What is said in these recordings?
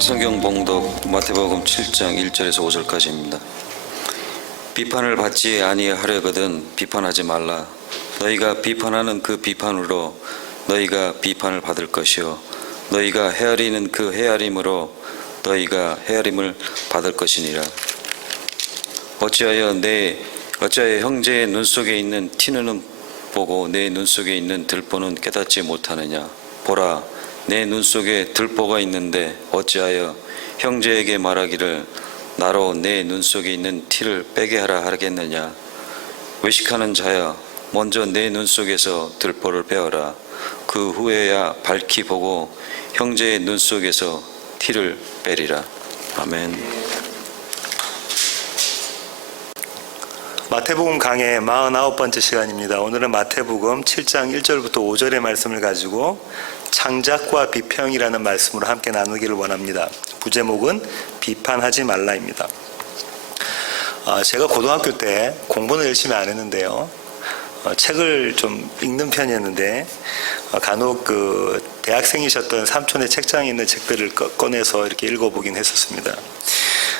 성경 봉독 마태복음 7장 1절에서 5절까지입니다. 비판을 받지 아니하려거든 비판하지 말라. 너희가 비판하는 그 비판으로 너희가 비판을 받을 것이요 너희가 헤아리는 그 헤아림으로 너희가 헤아림을 받을 것이니라. 어찌하여 형제의 눈 속에 있는 티는 보고 내 눈 속에 있는 들보는 깨닫지 못하느냐. 보라, 내 눈 속에 들보가 있는데 어찌하여 형제에게 말하기를 나로 내 눈 속에 있는 티를 빼게 하라 하겠느냐. 외식하는 자야, 먼저 내 눈 속에서 들보를 빼어라. 그 후에야 밝히 보고 형제의 눈 속에서 티를 빼리라. 아멘. 마태복음 강의 49번째 시간입니다. 오늘은 마태복음 7장 1절부터 5절의 말씀을 가지고 창작과 비평이라는 말씀으로 함께 나누기를 원합니다. 부제목은 비판하지 말라입니다. 제가 고등학교 때 공부는 열심히 안 했는데요. 책을 좀 읽는 편이었는데 간혹 그 대학생이셨던 삼촌의 책장에 있는 책들을 꺼내서 이렇게 읽어보긴 했었습니다.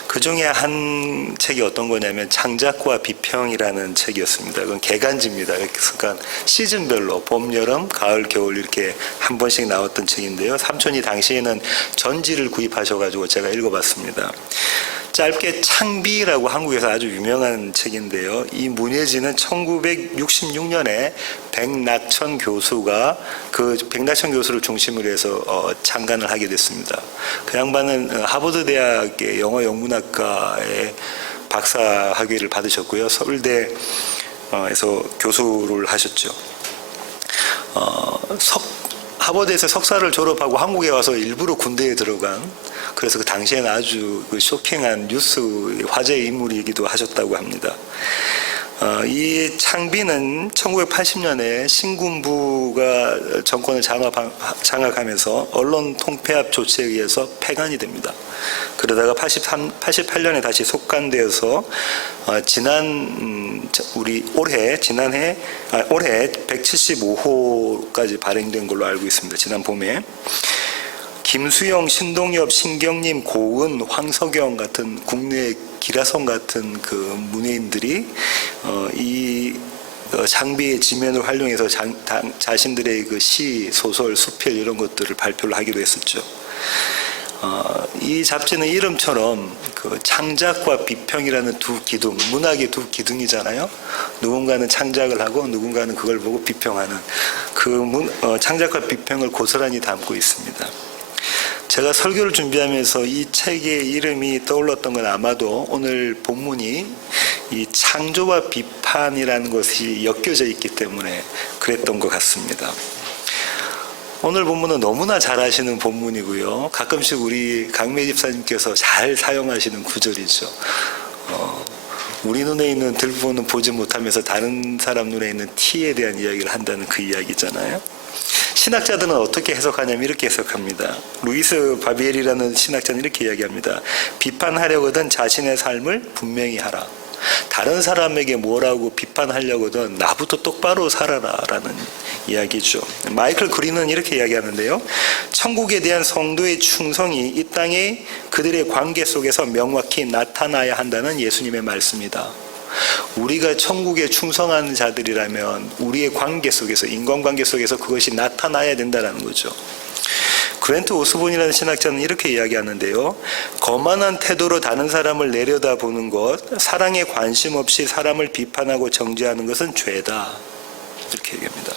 그 중에 한 책이 어떤 거냐면 창작과 비평이라는 책이었습니다. 그건 개간지입니다. 그러니까 시즌별로 봄, 여름, 가을, 겨울 이렇게 한 번씩 나왔던 책인데요. 삼촌이 당시에는 전지를 구입하셔가지고 제가 읽어봤습니다. 짧게 창비라고 한국에서 아주 유명한 책인데요. 이 문예지는 1966년에 백낙천 교수가 백낙천 교수를 중심으로 해서 창간을 하게 됐습니다. 그 양반은 하버드 대학의 영어 영문학과에 박사 학위를 받으셨고요. 서울대에서 교수를 하셨죠. 하버드에서 석사를 졸업하고 한국에 와서 일부러 군대에 들어간, 그래서 그 당시에는 아주 쇼킹한 뉴스 화제의 인물이기도 하셨다고 합니다. 이 창비는 1980년에 신군부가 정권을 장악하면서 언론 통폐합 조치에 의해서 폐간이 됩니다. 그러다가 88년에 다시 속간되어서 올해 175호까지 발행된 걸로 알고 있습니다. 지난 봄에 김수영, 신동엽, 신경림, 고은, 황석영 같은 국내 기라성 같은 그 문예인들이 이 장비의 지면을 활용해서 자신들의 그 시, 소설, 수필 이런 것들을 발표를 하기도 했었죠. 이 잡지는 이름처럼 그 창작과 비평이라는 두 기둥, 문학의 두 기둥이잖아요. 누군가는 창작을 하고 누군가는 그걸 보고 비평하는 창작과 비평을 고스란히 담고 있습니다. 제가 설교를 준비하면서 이 책의 이름이 떠올랐던 건 아마도 오늘 본문이 이 창조와 비판이라는 것이 엮여져 있기 때문에 그랬던 것 같습니다. 오늘 본문은 너무나 잘 아시는 본문이고요. 가끔씩 우리 강매 집사님께서 잘 사용하시는 구절이죠. 우리 눈에 있는 들보는 보지 못하면서 다른 사람 눈에 있는 티에 대한 이야기를 한다는 그 이야기잖아요. 신학자들은 어떻게 해석하냐면 이렇게 해석합니다. 루이스 바비엘이라는 신학자는 이렇게 이야기합니다. 비판하려거든 자신의 삶을 분명히 하라. 다른 사람에게 뭐라고 비판하려거든 나부터 똑바로 살아라 라는 이야기죠. 마이클 그린은 이렇게 이야기하는데요. 천국에 대한 성도의 충성이 이 땅에 그들의 관계 속에서 명확히 나타나야 한다는 예수님의 말씀이다. 우리가 천국에 충성하는 자들이라면 우리의 관계 속에서, 인간관계 속에서 그것이 나타나야 된다는 거죠. 그랜트 오스본이라는 신학자는 이렇게 이야기하는데요. 거만한 태도로 다른 사람을 내려다보는 것, 사랑에 관심 없이 사람을 비판하고 정죄하는 것은 죄다. 이렇게 얘기합니다.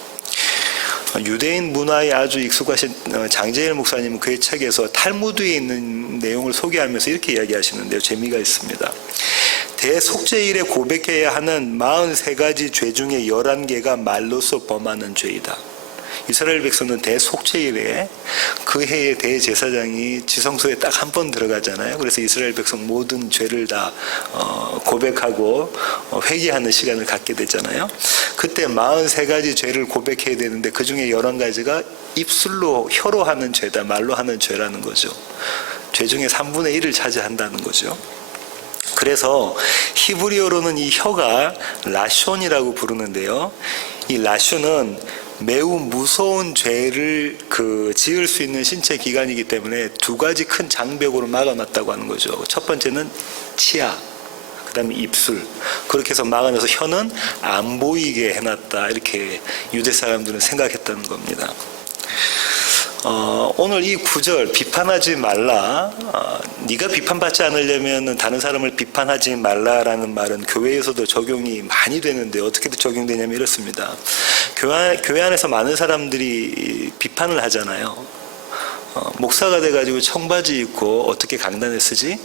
유대인 문화에 아주 익숙하신 장제일 목사님은 그의 책에서 탈무드에 있는 내용을 소개하면서 이렇게 이야기하시는데요. 재미가 있습니다. 대속죄일에 고백해야 하는 43가지 죄 중에 11개가 말로써 범하는 죄이다. 이스라엘 백성은 대속죄일에 그 해의 대제사장이 지성소에 딱 한 번 들어가잖아요. 그래서 이스라엘 백성 모든 죄를 다 고백하고 회개하는 시간을 갖게 되잖아요. 그때 43가지 죄를 고백해야 되는데 그 중에 11가지가 입술로 혀로 하는 죄다, 말로 하는 죄라는 거죠. 죄 중에 3분의 1을 차지한다는 거죠. 그래서 히브리어로는 이 혀가 라숀이라고 부르는데요. 이 라숀은 매우 무서운 죄를 지을 수 있는 신체 기관이기 때문에 두 가지 큰 장벽으로 막아놨다고 하는 거죠. 첫 번째는 치아, 그 다음에 입술. 그렇게 해서 막아놔서 혀는 안 보이게 해놨다. 이렇게 유대 사람들은 생각했다는 겁니다. 오늘 이 구절 비판하지 말라, 네가 비판받지 않으려면 다른 사람을 비판하지 말라라는 말은 교회에서도 적용이 많이 되는데 어떻게 적용되냐면 이렇습니다. 교회 안에서 많은 사람들이 비판을 하잖아요. 목사가 돼가지고 청바지 입고 어떻게 강단에 쓰지?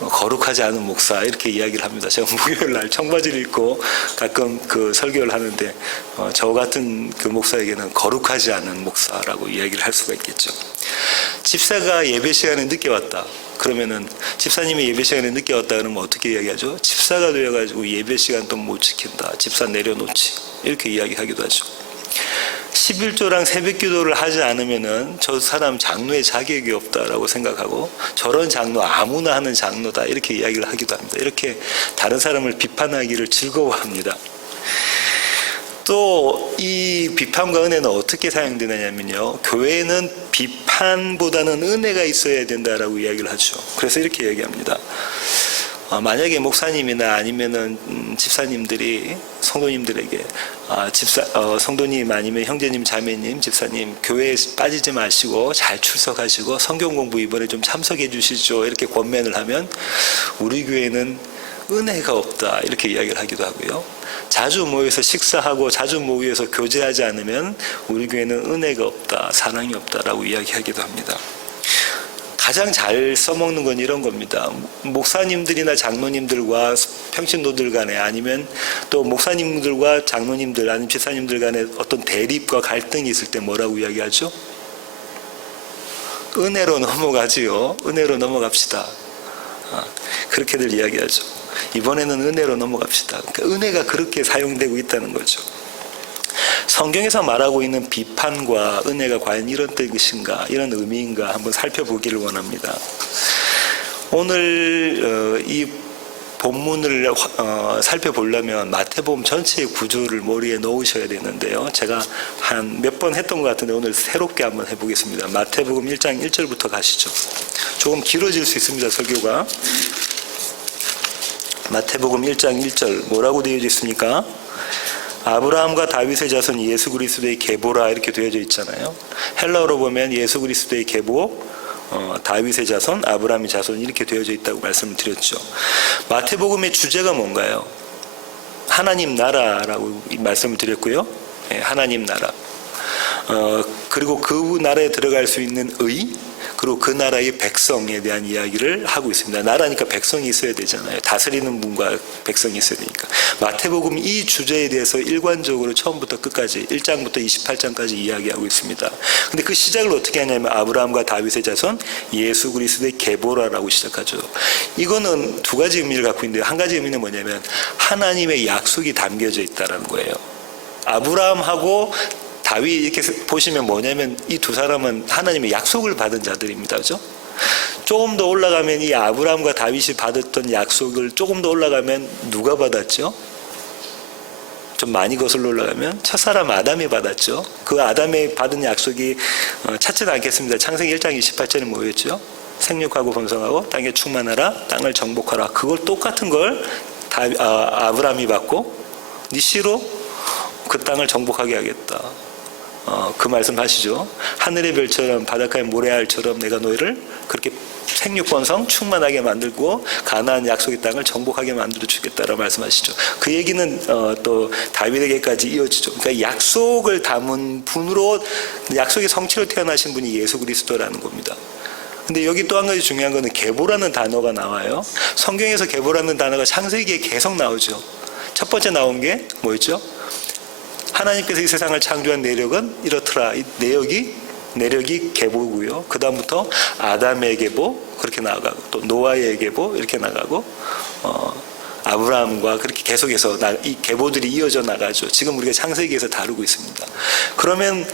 거룩하지 않은 목사, 이렇게 이야기를 합니다. 제가 목요일 날 청바지를 입고 가끔 설교를 하는데 저 같은 목사에게는 거룩하지 않은 목사라고 이야기를 할 수가 있겠죠. 집사가 예배 시간에 늦게 왔다. 그러면은 집사님이 예배 시간에 늦게 왔다 그러면 어떻게 이야기하죠? 집사가 되어가지고 예배 시간 또 못 지킨다. 집사 내려놓지. 이렇게 이야기하기도 하죠. 11조랑 새벽기도를 하지 않으면은 저 사람 장로의 자격이 없다라고 생각하고 저런 장로 아무나 하는 장로다 이렇게 이야기를 하기도 합니다. 이렇게 다른 사람을 비판하기를 즐거워합니다. 또 이 비판과 은혜는 어떻게 사용되느냐면요, 교회는 비판보다는 은혜가 있어야 된다라고 이야기를 하죠. 그래서 이렇게 이야기합니다. 만약에 목사님이나 아니면은 집사님들이 성도님들에게 성도님 아니면 형제님, 자매님, 집사님 교회에 빠지지 마시고 잘 출석하시고 성경 공부 이번에 좀 참석해 주시죠 이렇게 권면을 하면 우리 교회는 은혜가 없다 이렇게 이야기를 하기도 하고요. 자주 모여서 식사하고 자주 모여서 교제하지 않으면 우리 교회는 은혜가 없다, 사랑이 없다라고 이야기하기도 합니다. 가장 잘 써먹는 건 이런 겁니다. 목사님들이나 장로님들과 평신도들 간에 아니면 또 목사님들과 장로님들 아니면 집사님들 간에 어떤 대립과 갈등이 있을 때 뭐라고 이야기하죠? 은혜로 넘어가지요. 은혜로 넘어갑시다. 그렇게들 이야기하죠. 이번에는 은혜로 넘어갑시다. 그러니까 은혜가 그렇게 사용되고 있다는 거죠. 성경에서 말하고 있는 비판과 은혜가 과연 이런 뜻인가, 이런 의미인가 한번 살펴보기를 원합니다. 오늘 이 본문을 살펴보려면 마태복음 전체의 구조를 머리에 넣으셔야 되는데요. 제가 한 몇 번 했던 것 같은데 오늘 새롭게 한번 해보겠습니다. 마태복음 1장 1절부터 가시죠. 조금 길어질 수 있습니다, 설교가. 마태복음 1장 1절 뭐라고 되어져 있습니까? 아브라함과 다윗의 자손 예수 그리스도의 계보라 이렇게 되어져 있잖아요. 헬라어로 보면 예수 그리스도의 계보, 다윗의 자손, 아브라함의 자손 이렇게 되어져 있다고 말씀을 드렸죠. 마태복음의 주제가 뭔가요? 하나님 나라라고 말씀을 드렸고요. 하나님 나라. 그리고 그 나라에 들어갈 수 있는 의, 그리고 그 나라의 백성에 대한 이야기를 하고 있습니다. 나라니까 백성이 있어야 되잖아요. 다스리는 분과 백성이 있어야 되니까. 마태복음 이 주제에 대해서 일관적으로 처음부터 끝까지 1장부터 28장까지 이야기하고 있습니다. 근데 그 시작을 어떻게 하냐면 아브라함과 다윗의 자손 예수 그리스도의 계보라라고 시작하죠. 이거는 두 가지 의미를 갖고 있는데 한 가지 의미는 뭐냐면 하나님의 약속이 담겨져 있다는 거예요. 아브라함하고 다윗 이렇게 보시면 뭐냐면 이 두 사람은 하나님의 약속을 받은 자들입니다. 그죠? 조금 더 올라가면 이 아브라함과 다윗이 받았던 약속을 조금 더 올라가면 누가 받았죠? 좀 많이 거슬러 올라가면 첫사람 아담이 받았죠. 그 아담이 받은 약속이 찾지는 않겠습니다. 창세기 1장 28절에 뭐였죠? 생육하고 번성하고 땅에 충만하라, 땅을 정복하라. 그걸 똑같은 걸 아브라함이 받고 네 씨로 그 땅을 정복하게 하겠다. 그 말씀 하시죠. 하늘의 별처럼 바닷가의 모래알처럼 내가 너희를 그렇게 생육번성 충만하게 만들고 가나안 약속의 땅을 정복하게 만들어 주겠다라고 말씀하시죠. 그 얘기는 또 다윗에게까지 이어지죠. 그러니까 약속을 담은 분으로 약속의 성취로 태어나신 분이 예수 그리스도라는 겁니다. 근데 여기 또 한 가지 중요한 거는 계보라는 단어가 나와요. 성경에서 계보라는 단어가 창세기에 계속 나오죠. 첫 번째 나온 게 뭐였죠? 하나님께서 이 세상을 창조한 내력은 이렇더라. 이 내력이 계보고요. 그 다음부터 아담의 계보 그렇게 나가고 또 노아의 계보 이렇게 나가고 아브라함과 그렇게 계속해서 이 계보들이 이어져 나가죠. 지금 우리가 창세기에서 다루고 있습니다. 그러면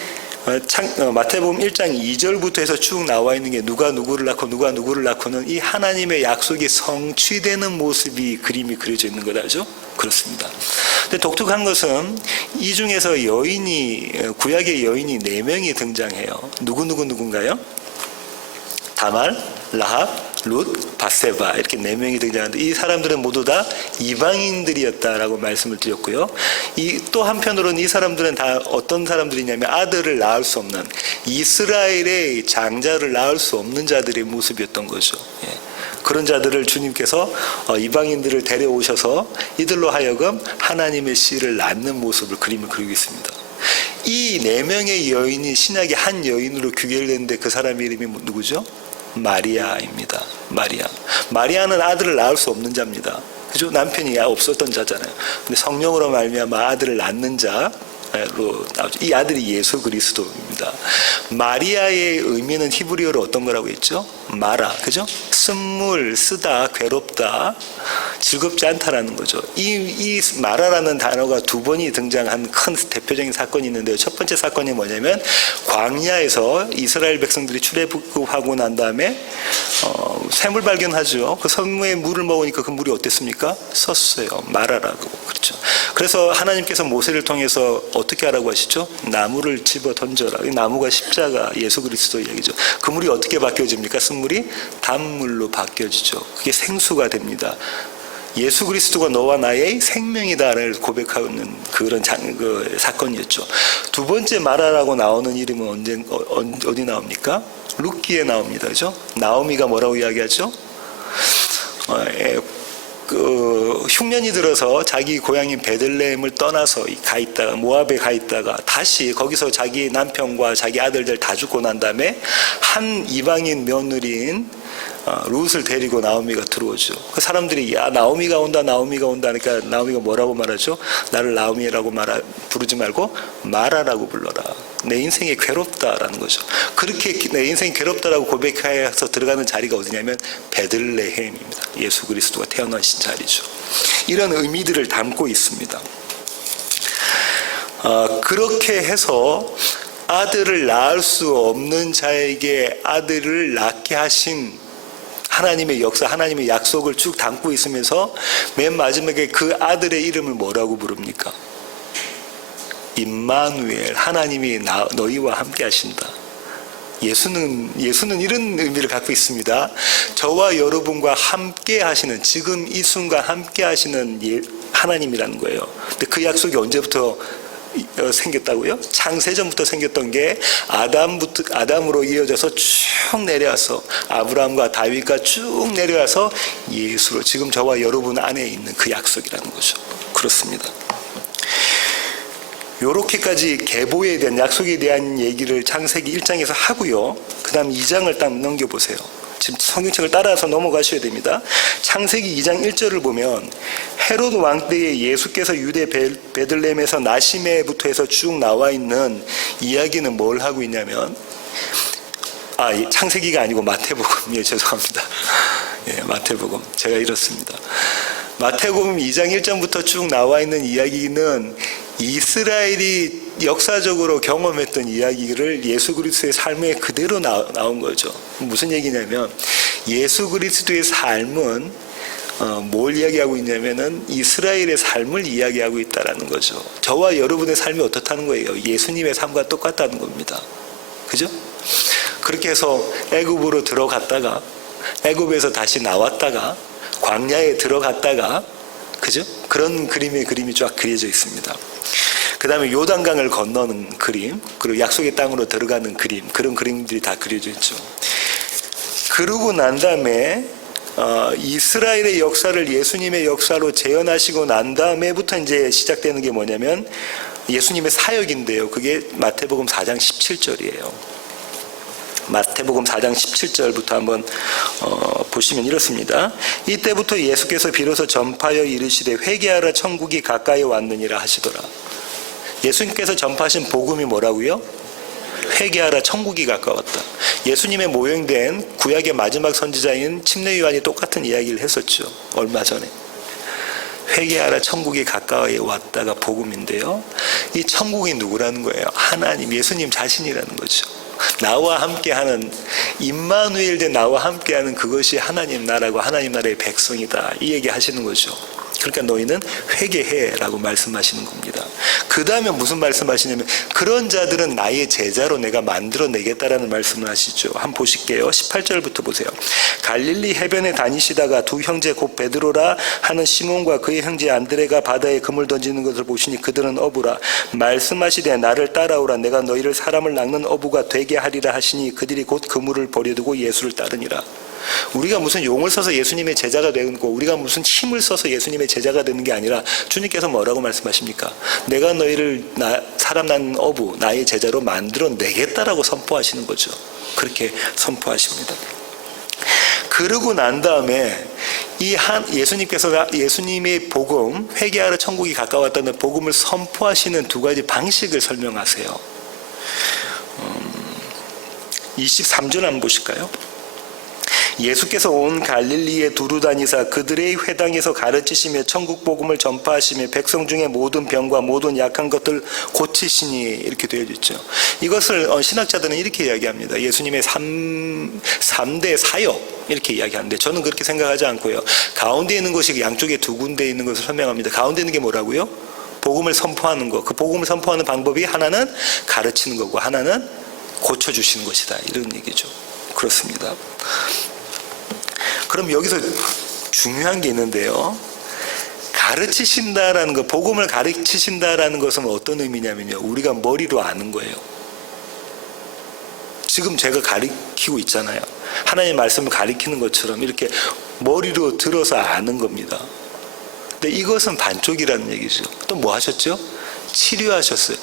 마태복음 1장 2절부터 해서 쭉 나와 있는 게 누가 누구를 낳고 누가 누구를 낳고는 이 하나님의 약속이 성취되는 모습이 그림이 그려져 있는 거죠. 그렇습니다. 근데 독특한 것은 이 중에서 구약의 여인이 4명이 등장해요. 누군가요? 다말, 라합, 룻, 바세바 이렇게 4명이 등장하는데 이 사람들은 모두 다 이방인들이었다라고 말씀을 드렸고요. 또 한편으로는 이 사람들은 다 어떤 사람들이냐면 아들을 낳을 수 없는 이스라엘의 장자를 낳을 수 없는 자들의 모습이었던 거죠. 그런 자들을 주님께서 이방인들을 데려오셔서 이들로 하여금 하나님의 씨를 낳는 모습을 그림을 그리고 있습니다. 이 4명의 여인이 신약의 한 여인으로 규결되는데 그 사람의 이름이 누구죠? 마리아입니다. 마리아는 아들을 낳을 수 없는 자입니다. 그죠? 남편이 없었던 자잖아요. 근데 성령으로 말미암아 아들을 낳는 자로 나오죠. 이 아들이 예수 그리스도입니다. 마리아의 의미는 히브리어로 어떤 거라고 했죠? 마라, 그죠? 쓴물, 쓰다, 괴롭다, 즐겁지 않다라는 거죠. 이 마라라는 단어가 2번이 등장한 큰 대표적인 사건이 있는데요. 첫 번째 사건이 뭐냐면 광야에서 이스라엘 백성들이 출애굽하고 난 다음에 샘을 발견하죠. 그 샘의 물을 먹으니까 그 물이 어땠습니까? 썼어요. 마라라고. 그렇죠. 그래서 하나님께서 모세를 통해서 어떻게 하라고 하시죠? 나무를 집어 던져라. 이 나무가 십자가 예수 그리스도 이야기죠. 그 물이 어떻게 바뀌어집니까? 쓴물이 단물로 바뀌어지죠. 그게 생수가 됩니다. 예수 그리스도가 너와 나의 생명이다를 고백하는 그런 사건이었죠. 2번째 마라라고 나오는 이름은 어디 나옵니까? 룻기에 나옵니다. 그죠? 나오미가 뭐라고 이야기하죠? 흉년이 들어서 자기 고향인 베들레헴을 떠나서 가 있다가 모압에 가 있다가 다시 거기서 자기 남편과 자기 아들들 다 죽고 난 다음에 한 이방인 며느리인 룻을 데리고 나오미가 들어오죠. 그 사람들이 야 나오미가 온다 하니까 나오미가 뭐라고 말하죠? 나를 나오미라고 부르지 말고 마라라고 불러라. 내 인생이 괴롭다라는 거죠. 그렇게 내 인생이 괴롭다라고 고백해서 들어가는 자리가 어디냐면 베들레헴입니다. 예수 그리스도가 태어나신 자리죠. 이런 의미들을 담고 있습니다. 그렇게 해서 아들을 낳을 수 없는 자에게 아들을 낳게 하신 하나님의 역사, 하나님의 약속을 쭉 담고 있으면서 맨 마지막에 그 아들의 이름을 뭐라고 부릅니까? 임마누엘, 하나님이 너희와 함께 하신다. 예수는 이런 의미를 갖고 있습니다. 저와 여러분과 함께 하시는, 지금 이 순간 함께 하시는 하나님이라는 거예요. 근데 그 약속이 언제부터 생겼다고요? 창세전부터 생겼던 게 아담으로 이어져서 쭉 내려와서 아브라함과 다윗과 쭉 내려와서 예수로 지금 저와 여러분 안에 있는 그 약속이라는 거죠. 그렇습니다. 요렇게까지 계보에 대한 약속에 대한 얘기를 창세기 1장에서 하고요. 그 다음 2장을 딱 넘겨보세요. 지금 성경책을 따라서 넘어가셔야 됩니다. 창세기 2장 1절을 보면 헤롯 왕 때에 예수께서 유대 베들레헴에서 나심에부터 해서 쭉 나와 있는 이야기는 뭘 하고 있냐면 창세기가 아니고 마태복음. 죄송합니다. 마태복음. 제가 이렇습니다. 마태복음 2장 1절부터 쭉 나와 있는 이야기는 이스라엘이 역사적으로 경험했던 이야기를 예수 그리스도의 삶에 그대로 나온 거죠. 무슨 얘기냐면 예수 그리스도의 삶은 뭘 이야기하고 있냐면은 이스라엘의 삶을 이야기하고 있다라는 거죠. 저와 여러분의 삶이 어떻다는 거예요? 예수님의 삶과 똑같다는 겁니다. 그죠? 그렇게 해서 애굽으로 들어갔다가 애굽에서 다시 나왔다가 광야에 들어갔다가 그죠? 그런 그림이 쫙 그려져 있습니다. 그 다음에 요단강을 건너는 그림, 그리고 약속의 땅으로 들어가는 그림, 그런 그림들이 다 그려져 있죠. 그러고 난 다음에 이스라엘의 역사를 예수님의 역사로 재현하시고 난 다음에부터 이제 시작되는 게 뭐냐면 예수님의 사역인데요. 그게 마태복음 4장 17절이에요. 마태복음 4장 17절부터 한번 보시면 이렇습니다. 이때부터 예수께서 비로소 전파하여 이르시되 회개하라 천국이 가까이 왔느니라 하시더라. 예수님께서 전파하신 복음이 뭐라고요? 회개하라 천국이 가까웠다. 예수님의 모형된 구약의 마지막 선지자인 침례 요한이 똑같은 이야기를 했었죠. 얼마 전에. 회개하라 천국이 가까이 왔다가 복음인데요. 이 천국이 누구라는 거예요? 하나님, 예수님 자신이라는 거죠. 나와 함께하는 임마누엘 된 나와 함께하는 그것이 하나님 나라고 하나님 나라의 백성이다. 이 얘기 하시는 거죠. 그러니까 너희는 회개해라고 말씀하시는 겁니다. 그 다음에 무슨 말씀하시냐면 그런 자들은 나의 제자로 내가 만들어내겠다라는 말씀을 하시죠. 한번 보실게요. 18절부터 보세요. 갈릴리 해변에 다니시다가 두 형제 곧 베드로라 하는 시몬과 그의 형제 안드레가 바다에 그물 던지는 것을 보시니 그들은 어부라. 말씀하시되 나를 따라오라. 내가 너희를 사람을 낚는 어부가 되게 하리라 하시니 그들이 곧 그물을 버려두고 예수를 따르니라. 우리가 무슨 용을 써서 예수님의 제자가 되는 거, 우리가 무슨 힘을 써서 예수님의 제자가 되는 게 아니라 주님께서 뭐라고 말씀하십니까? 내가 너희를 사람 낳는 어부, 나의 제자로 만들어내겠다라고 선포하시는 거죠. 그렇게 선포하십니다. 그러고 난 다음에 예수님께서 예수님의 복음, 회개하러 천국이 가까웠다는 복음을 선포하시는 두 가지 방식을 설명하세요. 23절 한번 보실까요? 예수께서 온 갈릴리에 두루 다니사 그들의 회당에서 가르치시며 천국 복음을 전파하시며 백성 중에 모든 병과 모든 약한 것들 고치시니 이렇게 되어 있죠. 이것을 신학자들은 이렇게 이야기합니다. 예수님의 3대 사역 이렇게 이야기하는데 저는 그렇게 생각하지 않고요. 가운데 있는 것이 양쪽에 두 군데 있는 것을 설명합니다. 가운데 있는 게 뭐라고요? 복음을 선포하는 것. 그 복음을 선포하는 방법이 하나는 가르치는 거고 하나는 고쳐주시는 것이다. 이런 얘기죠. 그렇습니다. 그럼 여기서 중요한 게 있는데요. 가르치신다라는 것, 복음을 가르치신다라는 것은 어떤 의미냐면요. 우리가 머리로 아는 거예요. 지금 제가 가르치고 있잖아요. 하나님의 말씀을 가르치는 것처럼 이렇게 머리로 들어서 아는 겁니다. 근데 이것은 반쪽이라는 얘기죠. 또 뭐 하셨죠? 치료하셨어요.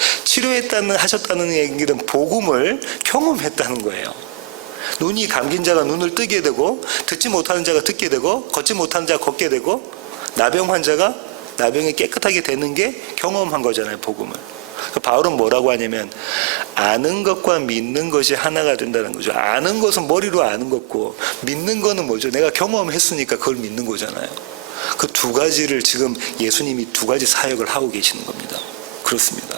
하셨다는 얘기는 복음을 경험했다는 거예요. 눈이 감긴 자가 눈을 뜨게 되고 듣지 못하는 자가 듣게 되고 걷지 못하는 자가 걷게 되고 나병 환자가 나병이 깨끗하게 되는 게 경험한 거잖아요. 복음을. 바울은 뭐라고 하냐면 아는 것과 믿는 것이 하나가 된다는 거죠. 아는 것은 머리로 아는 것고 믿는 거는 뭐죠? 내가 경험했으니까 그걸 믿는 거잖아요. 그 두 가지를 지금 예수님이 두 가지 사역을 하고 계시는 겁니다. 그렇습니다.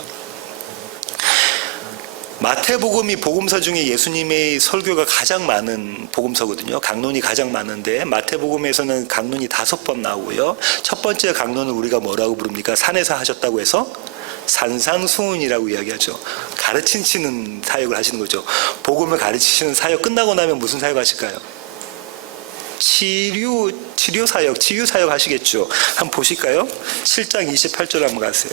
마태복음이 복음서 중에 예수님의 설교가 가장 많은 복음서거든요. 강론이 가장 많은데 마태복음에서는 강론이 5번 나오고요. 첫 번째 강론을 우리가 뭐라고 부릅니까? 산에서 하셨다고 해서 산상수훈이라고 이야기하죠. 가르치시는 사역을 하시는 거죠. 복음을 가르치시는 사역 끝나고 나면 무슨 사역 하실까요? 치료 사역, 치유 사역 하시겠죠. 한번 보실까요? 7장 28절 한번 가세요.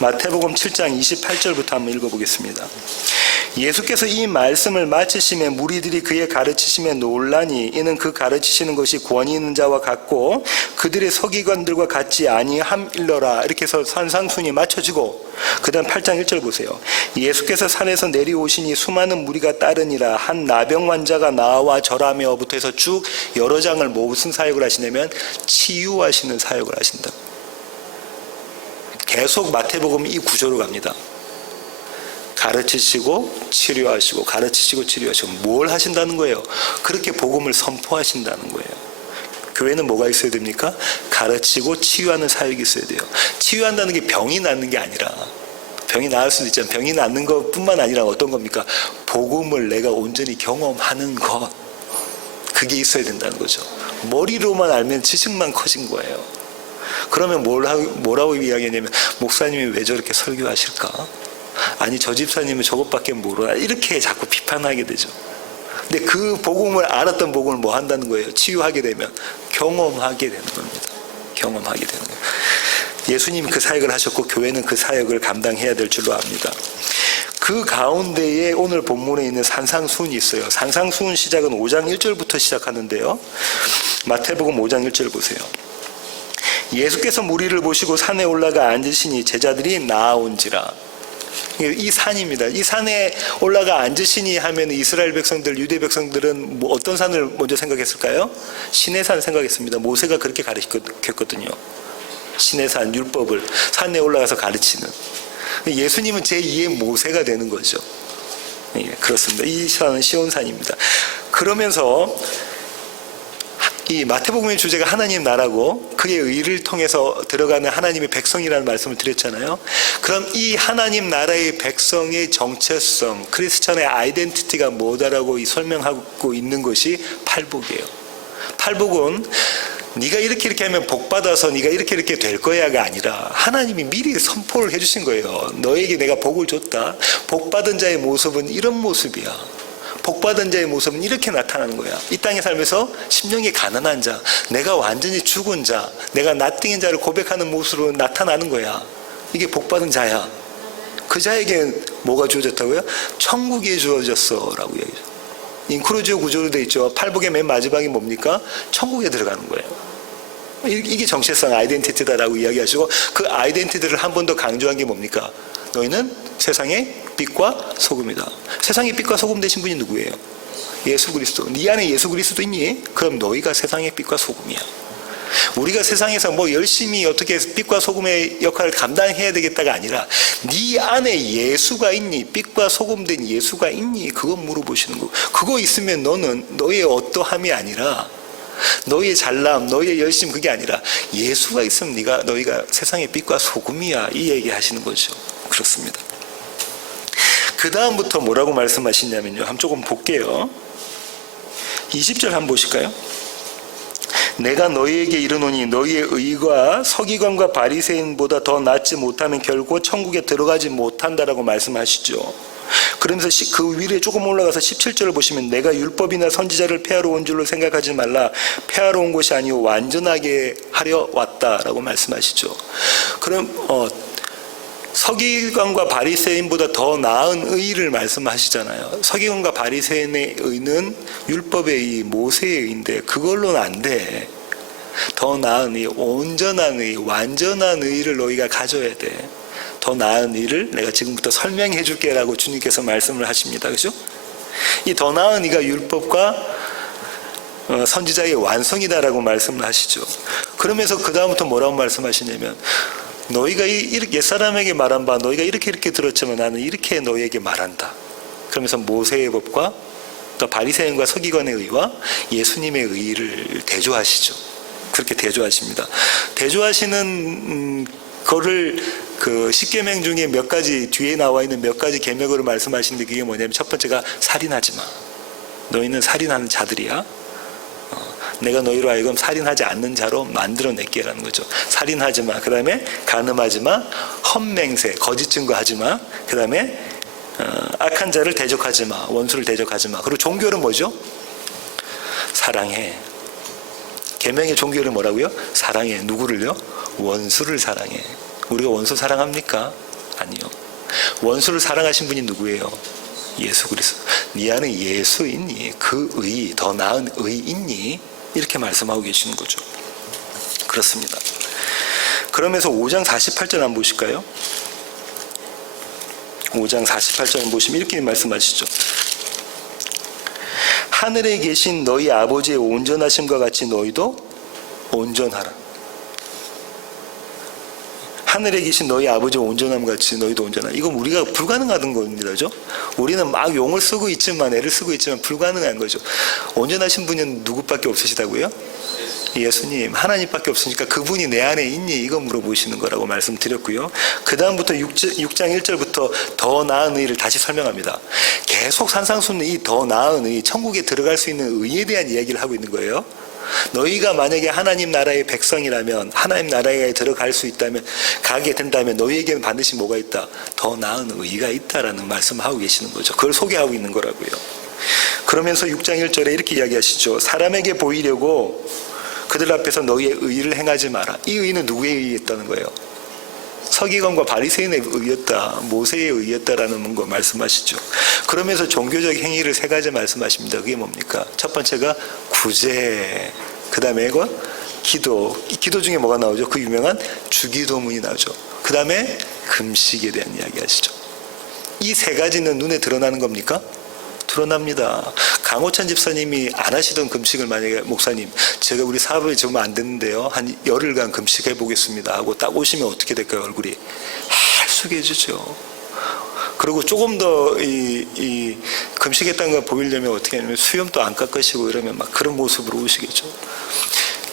마태복음 7장 28절부터 한번 읽어보겠습니다. 예수께서 이 말씀을 마치시며 무리들이 그의 가르치심에 놀라니 이는 그 가르치시는 것이 권위 있는 자와 같고 그들의 서기관들과 같지 아니함일러라. 이렇게 해서 산상순이 맞춰지고 그 다음 8장 1절 보세요. 예수께서 산에서 내려오시니 수많은 무리가 따르니라. 한 나병 환자가 나와 절하며부터 해서 쭉 여러 장을 무슨 사역을 하시냐면 치유하시는 사역을 하신다. 계속 마태복음 이 구조로 갑니다. 가르치시고 치료하시고 가르치시고 치료하시고 뭘 하신다는 거예요? 그렇게 복음을 선포하신다는 거예요. 교회는 뭐가 있어야 됩니까? 가르치고 치유하는 사역이 있어야 돼요. 치유한다는 게 병이 낫는 게 아니라 병이 나을 수도 있지만 병이 낫는 것뿐만 아니라 어떤 겁니까? 복음을 내가 온전히 경험하는 것. 그게 있어야 된다는 거죠. 머리로만 알면 지식만 커진 거예요. 그러면 뭐라고 이야기하냐면 목사님이 왜 저렇게 설교하실까? 아니 저 집사님은 저것밖에 모르나? 이렇게 자꾸 비판하게 되죠. 근데 그 복음을 알았던 복음을 뭐 한다는 거예요? 치유하게 되면 경험하게 되는 겁니다. 경험하게 되는 거예요. 예수님이 그 사역을 하셨고 교회는 그 사역을 감당해야 될 줄로 압니다. 그 가운데에 오늘 본문에 있는 산상수훈이 있어요. 산상수훈 시작은 5장 1절부터 시작하는데요. 마태복음 5장 1절 보세요. 예수께서 무리를 보시고 산에 올라가 앉으시니 제자들이 나아온지라. 이 산입니다. 이 산에 올라가 앉으시니 하면 이스라엘 백성들, 유대 백성들은 뭐 어떤 산을 먼저 생각했을까요? 시내산 생각했습니다. 모세가 그렇게 가르쳤거든요. 시내산, 율법을 산에 올라가서 가르치는. 예수님은 제2의 모세가 되는 거죠. 예, 그렇습니다. 이 산은 시온산입니다. 그러면서 이 마태복음의 주제가 하나님 나라고 그의 의를 통해서 들어가는 하나님의 백성이라는 말씀을 드렸잖아요. 그럼 이 하나님 나라의 백성의 정체성, 크리스천의 아이덴티티가 뭐다라고 설명하고 있는 것이 팔복이에요. 팔복은 네가 이렇게 하면 복 받아서 네가 이렇게 될 거야가 아니라 하나님이 미리 선포를 해주신 거예요. 너에게 내가 복을 줬다. 복 받은 자의 모습은 이런 모습이야. 복 받은 자의 모습은 이렇게 나타나는 거야. 이 땅에 살면서 심령이 가난한 자, 내가 완전히 죽은 자, 내가 나띵인 자를 고백하는 모습으로 나타나는 거야. 이게 복 받은 자야. 그 자에게 뭐가 주어졌다고요? 천국이 주어졌어라고 얘기해요. 인크루지오 구조로 돼 있죠. 팔복의 맨 마지막이 뭡니까? 천국에 들어가는 거예요. 이게 정체성 아이덴티티다라고 이야기하시고, 그 아이덴티티를 한 번 더 강조한 게 뭡니까? 너희는 세상의 빛과 소금이다. 세상의 빛과 소금 되신 분이 누구예요? 예수 그리스도. 네 안에 예수 그리스도 있니? 그럼 너희가 세상의 빛과 소금이야. 우리가 세상에서 뭐 열심히 어떻게 빛과 소금의 역할을 감당해야 되겠다가 아니라 네 안에 예수가 있니? 빛과 소금 된 예수가 있니? 그거 물어보시는 거. 그거 있으면 너는 너의 어떠함이 아니라, 너희의 잘남, 너희의 열심, 그게 아니라 예수가 있으면 너희가 세상의 빛과 소금이야. 이 얘기 하시는 거죠. 그렇습니다. 그 다음부터 뭐라고 말씀하시냐면요. 한번 조금 볼게요. 20절 한번 보실까요? 내가 너희에게 이르노니 너희의 의가 서기관과 바리새인보다 더 낫지 못하면 결코 천국에 들어가지 못한다라고 말씀하시죠. 그러면서 그 위에 조금 올라가서 17절을 보시면 내가 율법이나 선지자를 폐하러 온 줄로 생각하지 말라. 폐하러 온 것이 아니오 완전하게 하려 왔다라고 말씀하시죠. 그럼 서기관과 바리새인보다 더 나은 의를 말씀하시잖아요. 서기관과 바리새인의 의는 율법의 의, 모세의 의인데 그걸로는 안 돼. 더 나은 의, 온전한 의, 완전한 의를 너희가 가져야 돼. 더 나은 의를 내가 지금부터 설명해 줄게 라고 주님께서 말씀을 하십니다. 그죠? 이 더 나은 의가 율법과 선지자의 완성이다라고 말씀을 하시죠. 그러면서 그 다음부터 뭐라고 말씀하시냐면 너희가 옛사람에게 말한 바 너희가 이렇게 들었지만 나는 이렇게 너희에게 말한다. 그러면서 모세의 법과 또 바리새인과 서기관의 의와 예수님의 의를 대조하시죠. 그렇게 대조하십니다. 대조하시는 거를 그 십계명 중에 몇 가지 뒤에 나와 있는 몇 가지 계명으로 말씀하시는데 그게 뭐냐면 첫 번째가 살인하지 마. 너희는 살인하는 자들이야. 내가 너희로 하여금 살인하지 않는 자로 만들어낼게라는 거죠. 살인하지 마. 그 다음에 간음하지 마. 헛맹세, 거짓 증거하지 마. 그 다음에 악한 자를 대적하지 마. 원수를 대적하지 마. 그리고 종교는 뭐죠? 사랑해. 계명의 종교는 뭐라고요? 사랑해. 누구를요? 원수를 사랑해. 우리가 원수 사랑합니까? 아니요. 원수를 사랑하신 분이 누구예요? 예수 그리스도. 네 안에 예수 있니? 그 의, 더 나은 의 있니? 이렇게 말씀하고 계시는 거죠. 그렇습니다. 그러면서 5장 48절 한번 보실까요? 5장 48절 보시면 이렇게 말씀하시죠. 하늘에 계신 너희 아버지의 온전하심과 같이 너희도 온전하라. 하늘에 계신 너희 아버지의 온전함 같이 너희도 온전하라. 이건 우리가 불가능한 겁니다. 우리는 막 용을 쓰고 있지만 애를 쓰고 있지만 불가능한 거죠. 온전하신 분은 누구밖에 없으시다고요? 예수님, 하나님밖에 없으니까 그분이 내 안에 있니? 이거 물어보시는 거라고 말씀드렸고요. 그 다음부터 6장 1절부터 더 나은 의를 다시 설명합니다. 계속 산상수는 이 더 나은 의, 천국에 들어갈 수 있는 의에 대한 이야기를 하고 있는 거예요. 너희가 만약에 하나님 나라의 백성이라면, 하나님 나라에 들어갈 수 있다면, 가게 된다면 너희에게는 반드시 뭐가 있다? 더 나은 의가 있다라는 말씀을 하고 계시는 거죠. 그걸 소개하고 있는 거라고요. 그러면서 6장 1절에 이렇게 이야기하시죠. 사람에게 보이려고 그들 앞에서 너희의 의를 행하지 마라. 이 의는 누구의 의였다는 거예요? 서기관과 바리새인의 의였다, 모세의 의였다라는 거 말씀하시죠. 그러면서 종교적 행위를 세 가지 말씀하십니다. 그게 뭡니까? 첫 번째가 구제, 그 다음에 기도 중에 뭐가 나오죠? 그 유명한 주기도문이 나오죠. 그 다음에 금식에 대한 이야기 하시죠. 이 세 가지는 눈에 드러나는 겁니까? 드러납니다. 강호찬 집사님이 안 하시던 금식을 만약에 목사님, 제가 우리 사업이 좀 안 됐는데요, 한 열흘간 금식해 보겠습니다 하고 딱 오시면 어떻게 될까요? 얼굴이 헬쑥해지죠. 그리고 조금 더 이 금식했다는 걸 보이려면 어떻게 하냐면 수염도 안 깎으시고 이러면 막 그런 모습으로 오시겠죠.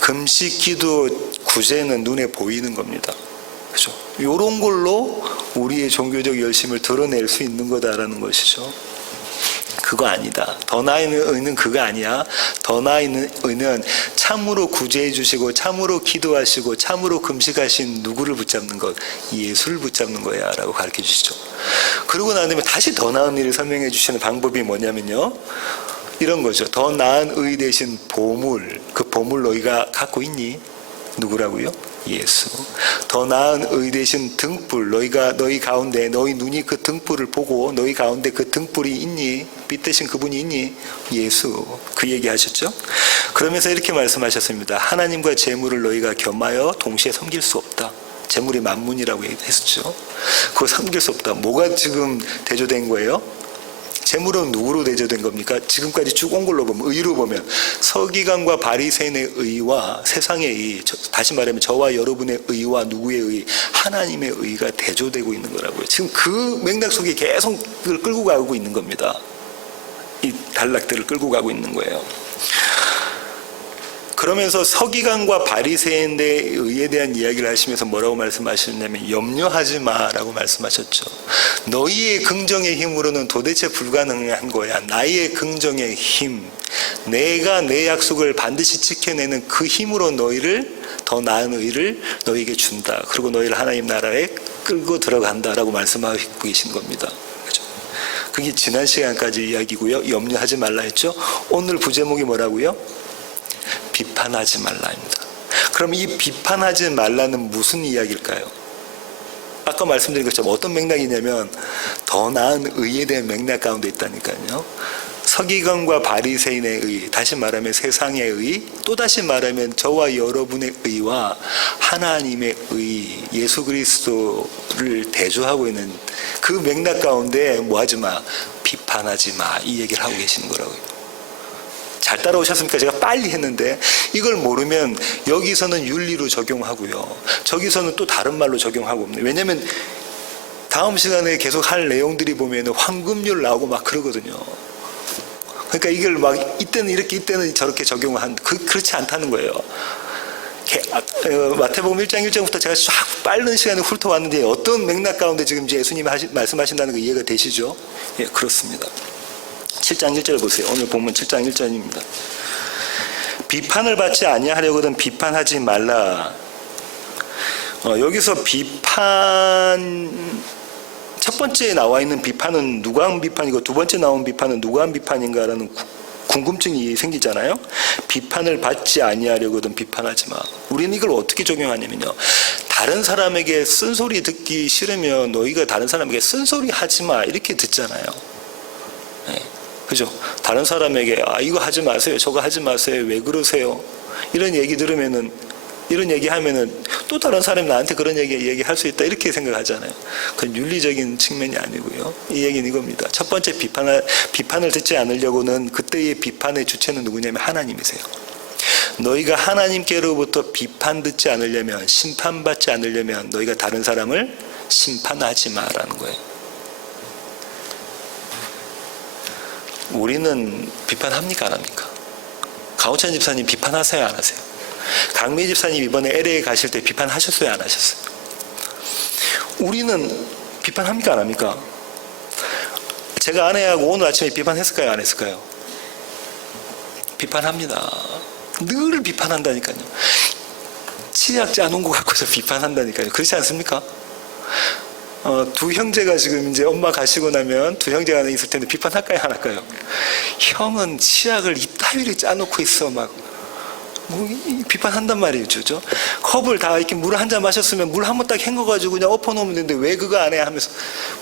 금식, 기도, 구제는 눈에 보이는 겁니다. 그죠? 이런 걸로 우리의 종교적 열심을 드러낼 수 있는 거다라는 것이죠. 그거 아니다. 더 나은 의는 그거 아니야. 더 나은 의는 참으로 구제해 주시고 참으로 기도하시고 참으로 금식하신 누구를 붙잡는 것? 예수를 붙잡는 거야 라고 가르쳐 주시죠. 그러고 난 다음에 다시 더 나은 일을 설명해 주시는 방법이 뭐냐면요, 이런 거죠. 더 나은 의 대신 보물, 그 보물 너희가 갖고 있니? 누구라고요? 예수. 더 나은 의 대신 등불, 너희 가운데 너희 눈이 그 등불을 보고 너희 가운데 그 등불이 있니? 빛 대신 그분이 있니? 예수. 그 얘기 하셨죠? 그러면서 이렇게 말씀하셨습니다. 하나님과 재물을 너희가 겸하여 동시에 섬길 수 없다. 재물이 만문이라고 했었죠. 그거 섬길 수 없다. 뭐가 지금 대조된 거예요? 재물은 누구로 대조된 겁니까? 지금까지 쭉 온 걸로 보면, 의로 보면 서기관과 바리새인의 의와 세상의 의, 다시 말하면 저와 여러분의 의와 누구의 의? 하나님의 의가 대조되고 있는 거라고요. 지금 그 맥락 속에 계속 그걸 끌고 가고 있는 겁니다. 이 단락들을 끌고 가고 있는 거예요. 그러면서 서기관과 바리새인의 의에 대한 이야기를 하시면서 뭐라고 말씀하셨냐면 염려하지 마라고 말씀하셨죠. 너희의 긍정의 힘으로는 도대체 불가능한 거야. 나의 긍정의 힘, 내가 내 약속을 반드시 지켜내는 그 힘으로 너희를 더 나은 의를 너희에게 준다. 그리고 너희를 하나님 나라에 끌고 들어간다라고 말씀하고 계신 겁니다. 그렇죠? 그게 지난 시간까지 이야기고요. 염려하지 말라 했죠. 오늘 부제목이 뭐라고요? 비판하지 말라입니다. 그럼 이 비판하지 말라는 무슨 이야기일까요? 아까 말씀드린 것처럼 어떤 맥락이냐면 더 나은 의에 대한 맥락 가운데 있다니까요. 서기관과 바리새인의 의, 다시 말하면 세상의 의, 또다시 말하면 저와 여러분의 의와 하나님의 의, 예수 그리스도를 대조하고 있는 그 맥락 가운데 뭐하지 마, 비판하지 마, 이 얘기를 하고 계시는 거라고요. 잘 따라오셨습니까? 제가 빨리 했는데 이걸 모르면 여기서는 윤리로 적용하고요, 저기서는 또 다른 말로 적용하고. 왜냐하면 다음 시간에 계속 할 내용들이 보면 황금률 나오고 막 그러거든요. 그러니까 이걸 막 이때는 이렇게 이때는 저렇게 적용한, 그렇지 않다는 거예요. 마태복음 1장 1장부터 제가 쫙 빠른 시간에 훑어왔는데 어떤 맥락 가운데 지금 예수님이 말씀하신다는 거 이해가 되시죠? 예, 그렇습니다. 7장 1절 보세요. 오늘 본문 7장 1절입니다. 비판을 받지 아니하려거든 비판하지 말라. 여기서 비판, 첫 번째 나와 있는 비판은 누가 한 비판이고 두 번째 나온 비판은 누가 한 비판인가라는 궁금증이 생기잖아요. 비판을 받지 아니하려거든 비판하지 마. 우리는 이걸 어떻게 적용하냐면요, 다른 사람에게 쓴소리 듣기 싫으면 너희가 다른 사람에게 쓴소리 하지 마 이렇게 듣잖아요. 네. 그죠? 다른 사람에게 이거 하지 마세요, 저거 하지 마세요, 왜 그러세요, 이런 얘기 들으면은, 이런 얘기 하면은 또 다른 사람이 나한테 그런 얘기할 수 있다 이렇게 생각하잖아요. 그건 윤리적인 측면이 아니고요. 이 얘기는 이겁니다. 첫 번째 비판을 듣지 않으려고는, 그때의 비판의 주체는 누구냐면 하나님이세요. 너희가 하나님께로부터 비판 듣지 않으려면, 심판받지 않으려면 너희가 다른 사람을 심판하지 마라는 거예요. 우리는 비판합니까 안 합니까? 강호찬 집사님 비판하세요 안 하세요? 강미 집사님 이번에 LA 가실 때 비판하셨어요 안 하셨어요? 우리는 비판합니까 안 합니까? 제가 아내하고 오늘 아침에 비판했을까요 안 했을까요? 비판합니다. 늘 비판한다니까요. 치약 짜놓은 것 갖고서 비판한다니까요. 그렇지 않습니까? 두 형제가 지금 이제 엄마 가시고 나면 두 형제가 있을 텐데 비판할까요 안 할까요? 형은 치약을 이따위로 짜놓고 있어, 막 비판한단 말이죠. 컵을 다 이렇게 물 한 잔 마셨으면 물 한 번 딱 헹궈가지고 그냥 엎어놓으면 되는데 왜 그거 안 해 하면서,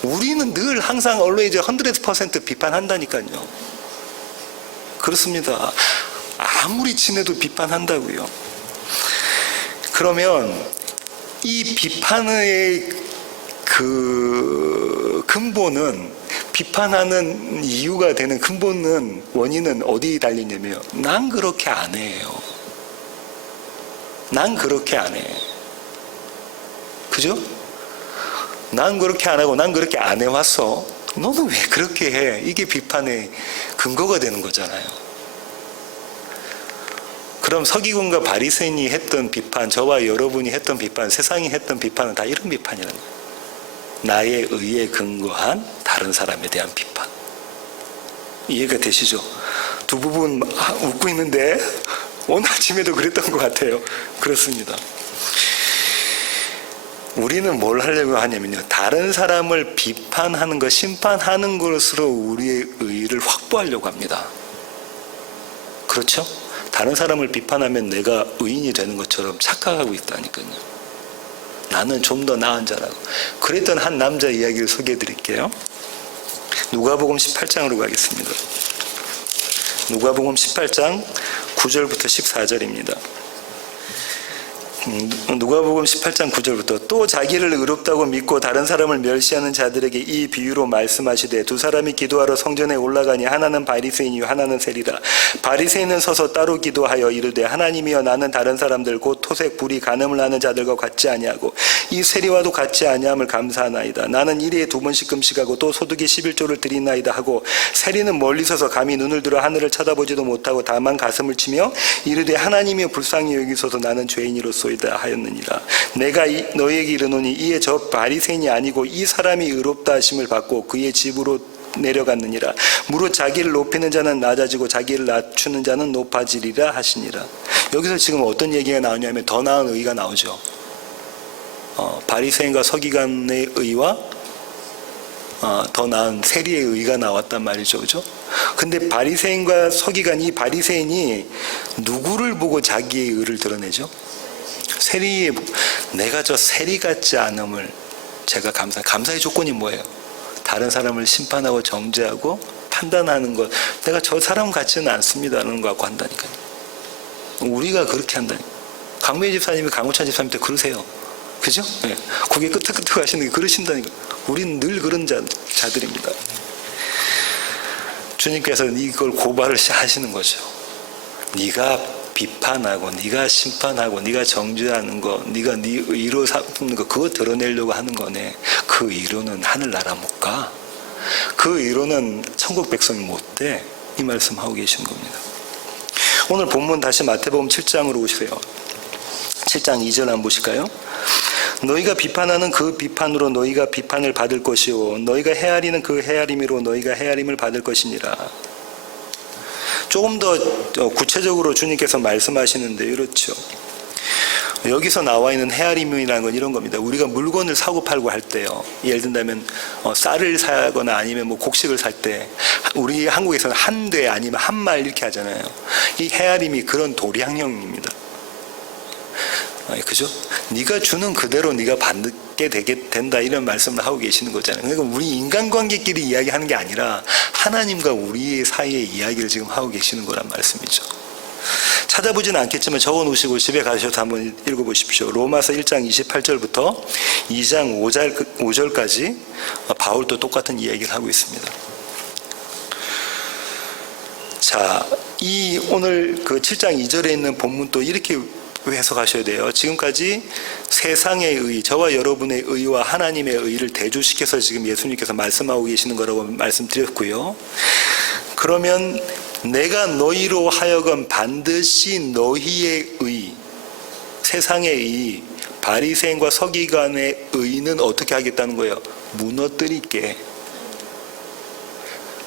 우리는 늘 항상 always 100% 비판한다니까요. 그렇습니다. 아무리 친해도 비판한다고요. 그러면 이 비판의 그 근본은, 비판하는 이유가 되는 근본은, 원인은 어디에 달리냐면 난 그렇게 안 해요. 난 그렇게 안 해. 그죠? 난 그렇게 안 하고 난 그렇게 안 해왔어. 너는 왜 그렇게 해? 이게 비판의 근거가 되는 거잖아요. 그럼 서기관과 바리새인이 했던 비판, 저와 여러분이 했던 비판, 세상이 했던 비판은 다 이런 비판이라는 거예요. 나의 의에 근거한 다른 사람에 대한 비판. 이해가 되시죠? 두 부분 웃고 있는데 오늘 아침에도 그랬던 것 같아요. 그렇습니다. 우리는 뭘 하려고 하냐면요, 다른 사람을 비판하는 것, 심판하는 것으로 우리의 의의를 확보하려고 합니다. 그렇죠? 다른 사람을 비판하면 내가 의인이 되는 것처럼 착각하고 있다니까요. 나는 좀 더 나은 자라고. 그랬던 한 남자 이야기를 소개해 드릴게요. 누가복음 18장으로 가겠습니다. 누가복음 18장 9절부터 14절입니다. 누가복음 18장 9절부터 또 자기를 의롭다고 믿고 다른 사람을 멸시하는 자들에게 이 비유로 말씀하시되 두 사람이 기도하러 성전에 올라가니 하나는 바리새인이요 하나는 세리라. 바리새인은 서서 따로 기도하여 이르되 하나님이여 나는 다른 사람들 곧 토색 불의 간음을 하는 자들과 같지 아니하고 이 세리와도 같지 아니함을 감사하나이다. 나는 일에 2번씩 금식하고 또 소득의 11조를 드리나이다 하고 세리는 멀리 서서 감히 눈을 들어 하늘을 쳐다보지도 못하고 다만 가슴을 치며 이르되 하나님이여 불쌍히 여기소서 나는 죄인이로소이다 하였느니라. 내가 너희에게 이르노니 이에 저 바리새인이 아니고 이 사람이 의롭다 하심을 받고 그의 집으로 내려갔느니라. 무릇 자기를 높이는 자는 낮아지고 자기를 낮추는 자는 높아지리라 하시니라. 여기서 지금 어떤 얘기가 나오냐면 더 나은 의가 나오죠. 바리새인과 서기관의 의와 더 나은 세리의 의가 나왔단 말이죠. 그죠? 근데 바리새인과 서기관, 이 바리새인이 누구를 보고 자기의 의를 드러내죠? 세리의, 내가 저 세리 같지 않음을 제가 감사의 조건이 뭐예요? 다른 사람을 심판하고 정죄하고 판단하는 것. 내가 저 사람 같지는 않습니다라는 거 갖고 한다니까요. 우리가 그렇게 한다니까요. 강매 집사님이 강우찬 집사님한테 그러세요. 그죠? 네. 고개 끄덕끄덕 하시는 게 그러신다니까요. 우리는 늘 그런 자들입니다. 주님께서 이걸 고발을 하시는 거죠. 네가 비판하고 네가 심판하고 네가 정죄하는 거, 네가 네 의로 삼는 거, 그거 드러내려고 하는 거네. 그 의로는 하늘나라 못 가. 그 의로는 천국 백성이 못 돼. 이 말씀하고 계시는 겁니다. 오늘 본문 다시 마태복음 7장으로 오시세요. 7장 2절 한번 보실까요? 너희가 비판하는 그 비판으로 너희가 비판을 받을 것이요 너희가 헤아리는 그 헤아림으로 너희가 헤아림을 받을 것이니라. 조금 더 구체적으로 주님께서 말씀하시는데 이렇죠. 여기서 나와 있는 헤아림이라는 건 이런 겁니다. 우리가 물건을 사고 팔고 할 때요. 예를 든다면 쌀을 사거나 아니면 뭐 곡식을 살 때 우리 한국에서는 한 대 아니면 한 말 이렇게 하잖아요. 이 헤아림이 그런 도량형입니다. 그죠? 네가 주는 그대로 네가 받게 된다 이런 말씀을 하고 계시는 거잖아요. 그러니까 우리 인간관계끼리 이야기하는 게 아니라 하나님과 우리의 사이의 이야기를 지금 하고 계시는 거란 말씀이죠. 찾아보지는 않겠지만 적어놓으시고 집에 가셔서 한번 읽어보십시오. 로마서 1장 28절부터 2장 5절까지 바울도 똑같은 이야기를 하고 있습니다. 자, 이 오늘 그 7장 2절에 있는 본문도 이렇게 해석하셔야 돼요. 지금까지 세상의 의, 저와 여러분의 의와 하나님의 의를 대조시켜서 지금 예수님께서 말씀하고 계시는 거라고 말씀드렸고요. 그러면 내가 너희로 하여금 반드시 너희의 의, 세상의 의, 바리새인과 서기관의 의는 어떻게 하겠다는 거예요? 무너뜨릴게.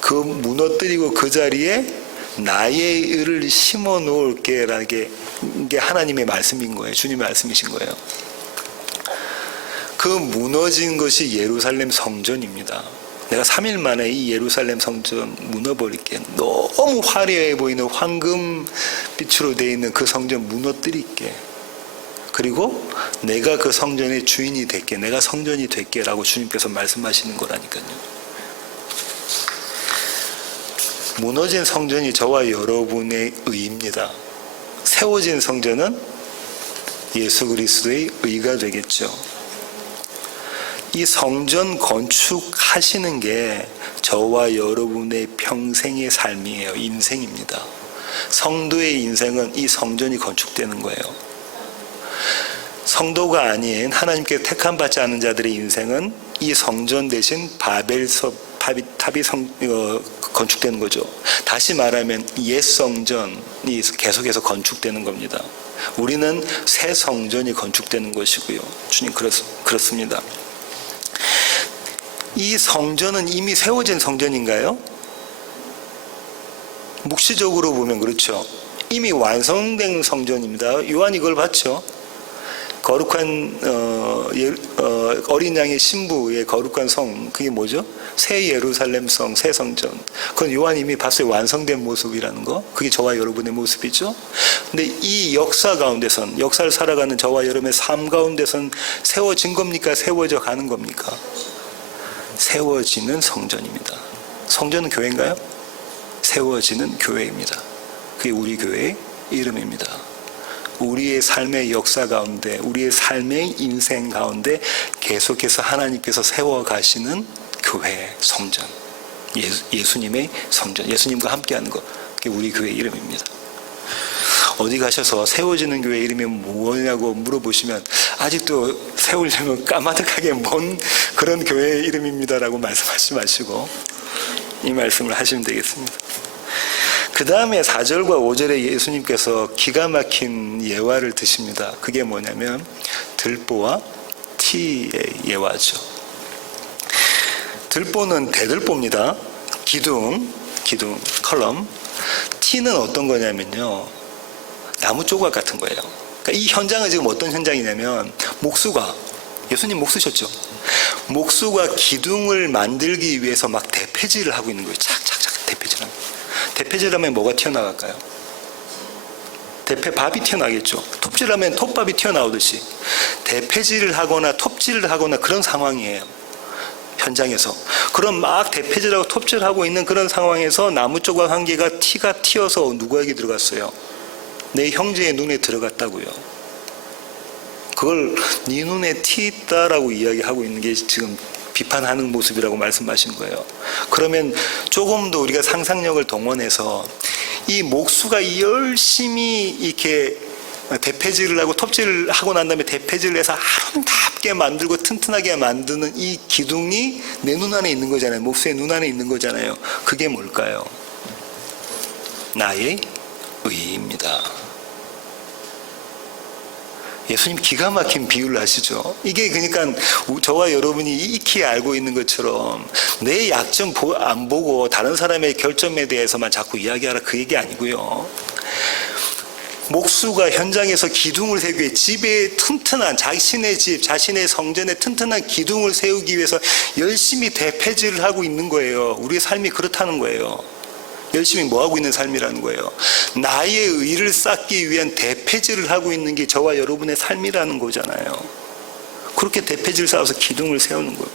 그 무너뜨리고 그 자리에 나의 의를 심어 놓을게라는 게 하나님의 말씀인 거예요. 주님의 말씀이신 거예요. 그 무너진 것이 예루살렘 성전입니다. 내가 3일 만에 이 예루살렘 성전 무너버릴게. 너무 화려해 보이는 황금빛으로 되어 있는 그 성전 무너뜨릴게. 그리고 내가 그 성전의 주인이 될게. 내가 성전이 될게 라고 주님께서 말씀하시는 거라니까요. 무너진 성전이 저와 여러분의 의입니다. 세워진 성전은 예수 그리스도의 의가 되겠죠. 이 성전 건축하시는 게 저와 여러분의 평생의 삶이에요. 인생입니다. 성도의 인생은 이 성전이 건축되는 거예요. 성도가 아닌 하나님께 택함받지 않은 자들의 인생은 이 성전 대신 탑이 건축되는 거죠. 다시 말하면 옛 성전이 계속해서 건축되는 겁니다. 우리는 새 성전이 건축되는 것이고요. 주님 그렇습니다. 이 성전은 이미 세워진 성전인가요? 묵시적으로 보면 그렇죠. 이미 완성된 성전입니다. 요한 이걸 봤죠. 거룩한 어린 양의 신부의 거룩한 성, 그게 뭐죠? 새 예루살렘 성, 새 성전. 그건 요한 이미 봤어요. 완성된 모습이라는 거. 그게 저와 여러분의 모습이죠. 근데 이 역사 가운데선, 역사를 살아가는 저와 여러분의 삶 가운데선 세워진 겁니까? 세워져 가는 겁니까? 세워지는 성전입니다. 성전은 교회인가요? 세워지는 교회입니다. 그게 우리 교회의 이름입니다. 우리의 삶의 역사 가운데, 우리의 삶의 인생 가운데 계속해서 하나님께서 세워가시는 교회, 성전, 예수님의 성전, 예수님과 함께하는 것, 그게 우리 교회 이름입니다. 어디 가셔서 세워지는 교회 이름이 뭐냐고 물어보시면 아직도 세우려면 까마득하게 먼 그런 교회 이름입니다라고 말씀하지 마시고 이 말씀을 하시면 되겠습니다. 그 다음에 4절과 5절에 예수님께서 기가 막힌 예화를 드십니다. 그게 뭐냐면 들보와 티의 예화죠. 들보는 대들보입니다. 기둥, 컬럼. 티는 어떤 거냐면요, 나무 조각 같은 거예요. 그러니까 이 현장은 지금 어떤 현장이냐면, 목수가, 예수님 목수셨죠? 목수가 기둥을 만들기 위해서 막 대패질을 하고 있는 거예요. 착착착 대패질하는 거예요. 대패질하면 뭐가 튀어나갈까요? 대패밥이 튀어나겠죠. 톱질하면 톱밥이 튀어나오듯이 대패질을 하거나 톱질을 하거나 그런 상황이에요. 현장에서. 그럼 막 대패질하고 톱질하고 있는 그런 상황에서 나무 조각 한 개가 티가 튀어서 누구에게 들어갔어요? 내 형제의 눈에 들어갔다고요. 그걸 네 눈에 티 있다라고 이야기하고 있는 게 지금 비판하는 모습이라고 말씀하신 거예요. 그러면 조금 더 우리가 상상력을 동원해서 이 목수가 열심히 이렇게 대패질을 하고 톱질을 하고 난 다음에 대패질을 해서 아름답게 만들고 튼튼하게 만드는 이 기둥이 내 눈 안에 있는 거잖아요. 목수의 눈 안에 있는 거잖아요. 그게 뭘까요? 나의 의입니다. 예수님 기가 막힌 비유를 하시죠. 이게 그러니까 저와 여러분이 익히 알고 있는 것처럼 내 약점 안 보고 다른 사람의 결점에 대해서만 자꾸 이야기하라 그 얘기 아니고요. 목수가 현장에서 기둥을 세우기 위해 집에 튼튼한 자신의 집, 자신의 성전에 튼튼한 기둥을 세우기 위해서 열심히 대패질을 하고 있는 거예요. 우리의 삶이 그렇다는 거예요. 열심히 뭐하고 있는 삶이라는 거예요. 나의 의를 쌓기 위한 대패질을 하고 있는 게 저와 여러분의 삶이라는 거잖아요. 그렇게 대패질 쌓아서 기둥을 세우는 거예요.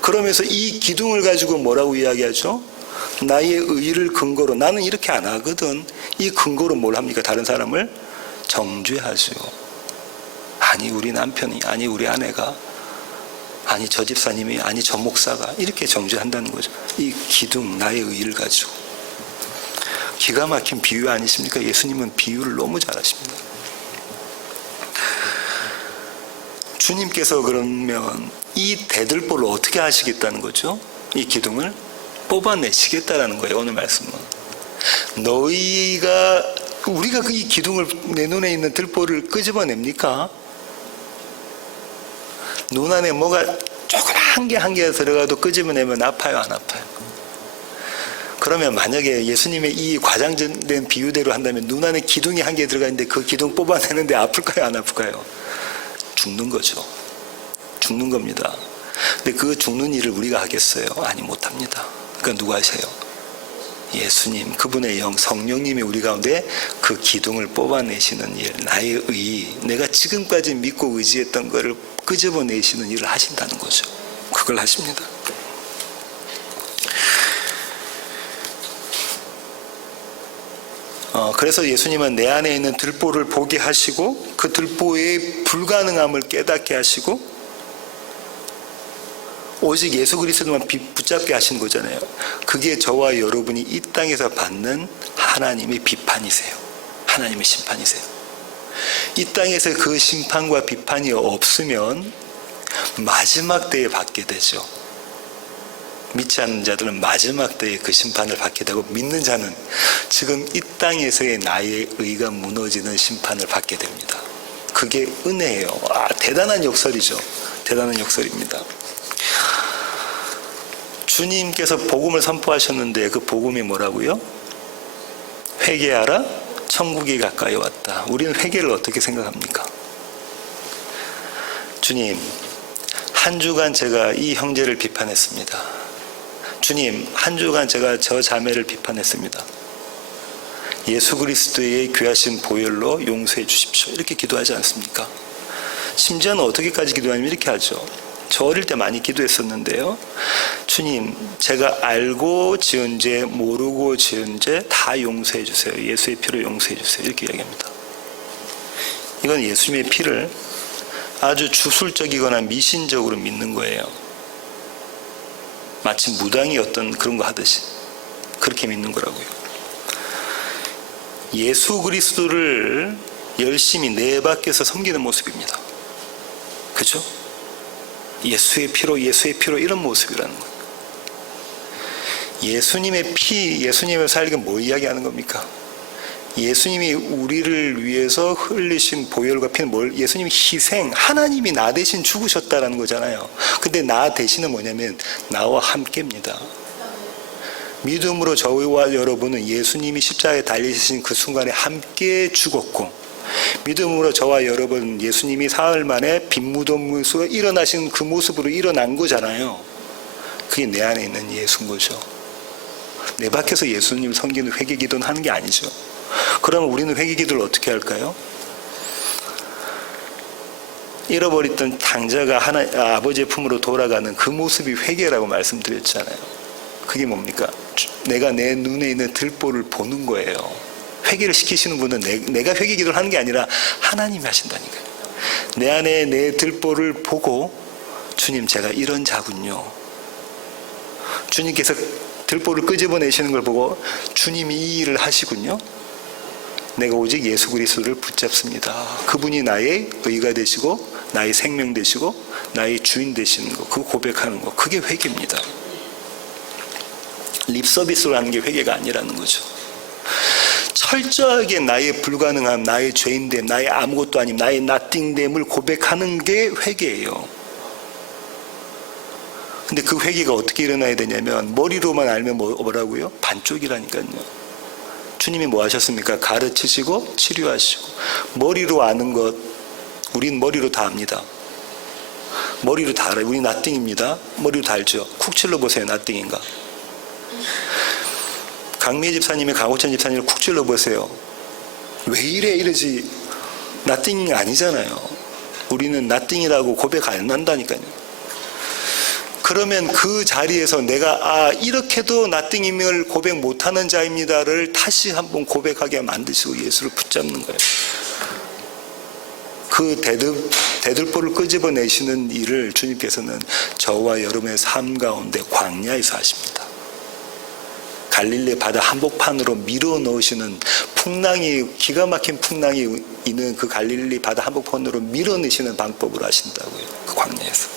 그러면서 이 기둥을 가지고 뭐라고 이야기하죠? 나의 의를 근거로, 나는 이렇게 안 하거든. 이 근거로 뭘 합니까? 다른 사람을 정죄하죠. 아니 우리 남편이, 아니 우리 아내가, 아니 저 집사님이, 아니 저 목사가, 이렇게 정죄한다는 거죠. 이 기둥, 나의 의를 가지고. 기가 막힌 비유 아니십니까? 예수님은 비유를 너무 잘하십니다. 주님께서 그러면 이 대들보를 어떻게 하시겠다는 거죠? 이 기둥을 뽑아내시겠다라는 거예요. 오늘 말씀은 우리가 이 기둥을, 내 눈에 있는 들보를 끄집어냅니까? 눈 안에 뭐가 조금 한 개 들어가도 끄집어내면 아파요, 안 아파요? 그러면 만약에 예수님의 이 과장된 비유대로 한다면 눈 안에 기둥이 한 개 들어가 있는데 그 기둥 뽑아내는데 아플까요, 안 아플까요? 죽는 거죠. 죽는 겁니다. 근데 그 죽는 일을 우리가 하겠어요? 아니, 못합니다. 그러니까 누가 하세요? 예수님, 그분의 영, 성령님이 우리 가운데 그 기둥을 뽑아내시는 일, 나의 의, 내가 지금까지 믿고 의지했던 것을 끄집어내시는 일을 하신다는 거죠. 그걸 하십니다. 그래서 예수님은 내 안에 있는 들보를 보게 하시고 그 들보의 불가능함을 깨닫게 하시고 오직 예수 그리스도만 붙잡게 하신 거잖아요. 그게 저와 여러분이 이 땅에서 받는 하나님의 비판이세요. 하나님의 심판이세요. 이 땅에서 그 심판과 비판이 없으면 마지막 때에 받게 되죠. 믿지 않는 자들은 마지막 때에 그 심판을 받게 되고, 믿는 자는 지금 이 땅에서의 나의 의가 무너지는 심판을 받게 됩니다. 그게 은혜예요. 대단한 역설이죠. 대단한 역설입니다. 주님께서 복음을 선포하셨는데 그 복음이 뭐라고요? 회개하라, 천국이 가까이 왔다. 우리는 회개를 어떻게 생각합니까? 주님, 한 주간 제가 이 형제를 비판했습니다. 주님, 한 주간 제가 저 자매를 비판했습니다. 예수 그리스도의 귀하신 보혈로 용서해 주십시오. 이렇게 기도하지 않습니까? 심지어는 어떻게까지 기도하냐면 이렇게 하죠. 저 어릴 때 많이 기도했었는데요. 주님, 제가 알고 지은 죄, 모르고 지은 죄 다 용서해 주세요. 예수의 피로 용서해 주세요. 이렇게 이야기합니다. 이건 예수님의 피를 아주 주술적이거나 미신적으로 믿는 거예요. 마치 무당이 어떤 그런 거 하듯이 그렇게 믿는 거라고요. 예수 그리스도를 열심히 내 밖에서 섬기는 모습입니다. 그렇죠? 예수의 피로 이런 모습이라는 거예요. 예수님의 피, 예수님의 살기 뭐 이야기하는 겁니까? 예수님이 우리를 위해서 흘리신 보혈과 피는 예수님이 희생, 하나님이 나 대신 죽으셨다라는 거잖아요. 근데 나 대신은 뭐냐면 나와 함께입니다. 믿음으로 저와 여러분은 예수님이 십자가에 달리신 그 순간에 함께 죽었고, 믿음으로 저와 여러분 예수님이 사흘 만에 빈무덤에서 일어나신 그 모습으로 일어난 거잖아요. 그게 내 안에 있는 예수인 거죠. 내 밖에서 예수님을 섬기는 회개기도는 하는 게 아니죠. 그럼 우리는 회개기도를 어떻게 할까요? 잃어버렸던 당자가 아버지의 품으로 돌아가는 그 모습이 회개라고 말씀드렸잖아요. 그게 뭡니까? 내가 내 눈에 있는 들보를 보는 거예요. 회개를 시키시는 분은 내가 회개기도를 하는 게 아니라 하나님이 하신다니까요. 내 안에 내 들보를 보고 주님, 제가 이런 자군요. 주님께서 들보를 끄집어내시는 걸 보고 주님이 이 일을 하시군요. 내가 오직 예수 그리스도를 붙잡습니다. 그분이 나의 의가 되시고 나의 생명 되시고 나의 주인 되시는 거, 그거 고백하는 거, 그게 회개입니다. 립서비스로 하는 게 회개가 아니라는 거죠. 철저하게 나의 불가능함, 나의 죄인됨, 나의 아무것도 아님, 나의 나띵됨을 고백하는 게 회개예요. 근데 그 회개가 어떻게 일어나야 되냐면 머리로만 알면 뭐라고요? 반쪽이라니까요. 주님이 뭐 하셨습니까? 가르치시고 치료하시고. 머리로 아는 것, 우린 머리로 다 압니다. 머리로 다 알아요. 우리 나띵입니다. 머리로 다 알죠. 쿡 찔러보세요. 나띵인가? 강미애 집사님이 강호천 집사님을 쿡 찔러보세요. 왜 이래 이러지. 나띵이 아니잖아요. 우리는 나띵이라고 고백 안 한다니까요. 그러면 그 자리에서 내가 이렇게도 나띵임을 고백 못하는 자입니다를 다시 한번 고백하게 만드시고 예수를 붙잡는 거예요. 그 대들보를 끄집어내시는 일을 주님께서는 저와 여러분의 삶 가운데 광야에서 하십니다. 갈릴리 바다 한복판으로 밀어 넣으시는 기가 막힌 풍랑이 있는 그 갈릴리 바다 한복판으로 밀어 넣으시는 방법으로 하신다고요. 그 광야에서.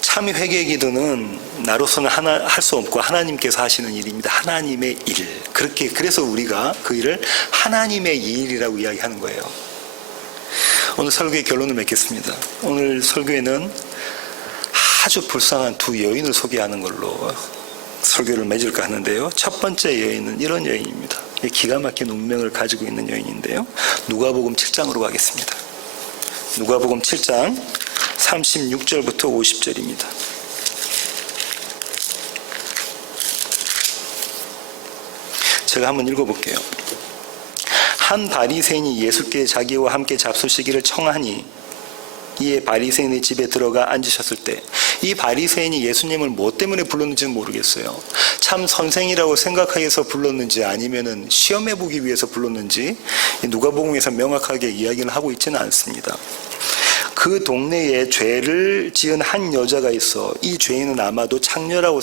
참 회개의 기도는 나로서는 할 수 없고 하나님께서 하시는 일입니다. 하나님의 일. 그래서 우리가 그 일을 하나님의 일이라고 이야기하는 거예요. 오늘 설교의 결론을 맺겠습니다. 오늘 설교에는 아주 불쌍한 두 여인을 소개하는 걸로 설교를 맺을까 하는데요. 첫 번째 여인은 이런 여인입니다. 기가 막힌 운명을 가지고 있는 여인인데요. 누가복음 7장으로 가겠습니다. 누가복음 7장 36절부터 50절입니다. 제가 한번 읽어볼게요. 한 바리새인이 예수께 자기와 함께 잡수시기를 청하니 이에 바리새인의 집에 들어가 앉으셨을 때, 이 바리새인이 예수님을 뭐 때문에 불렀는지는 모르겠어요. 참 선생이라고 생각해서 불렀는지 아니면은 시험해보기 위해서 불렀는지 누가복음에서 명확하게 이야기를 하고 있지는 않습니다. 그 동네에 죄를 지은 한 여자가 있어. 이 죄인은 아마도 창녀라고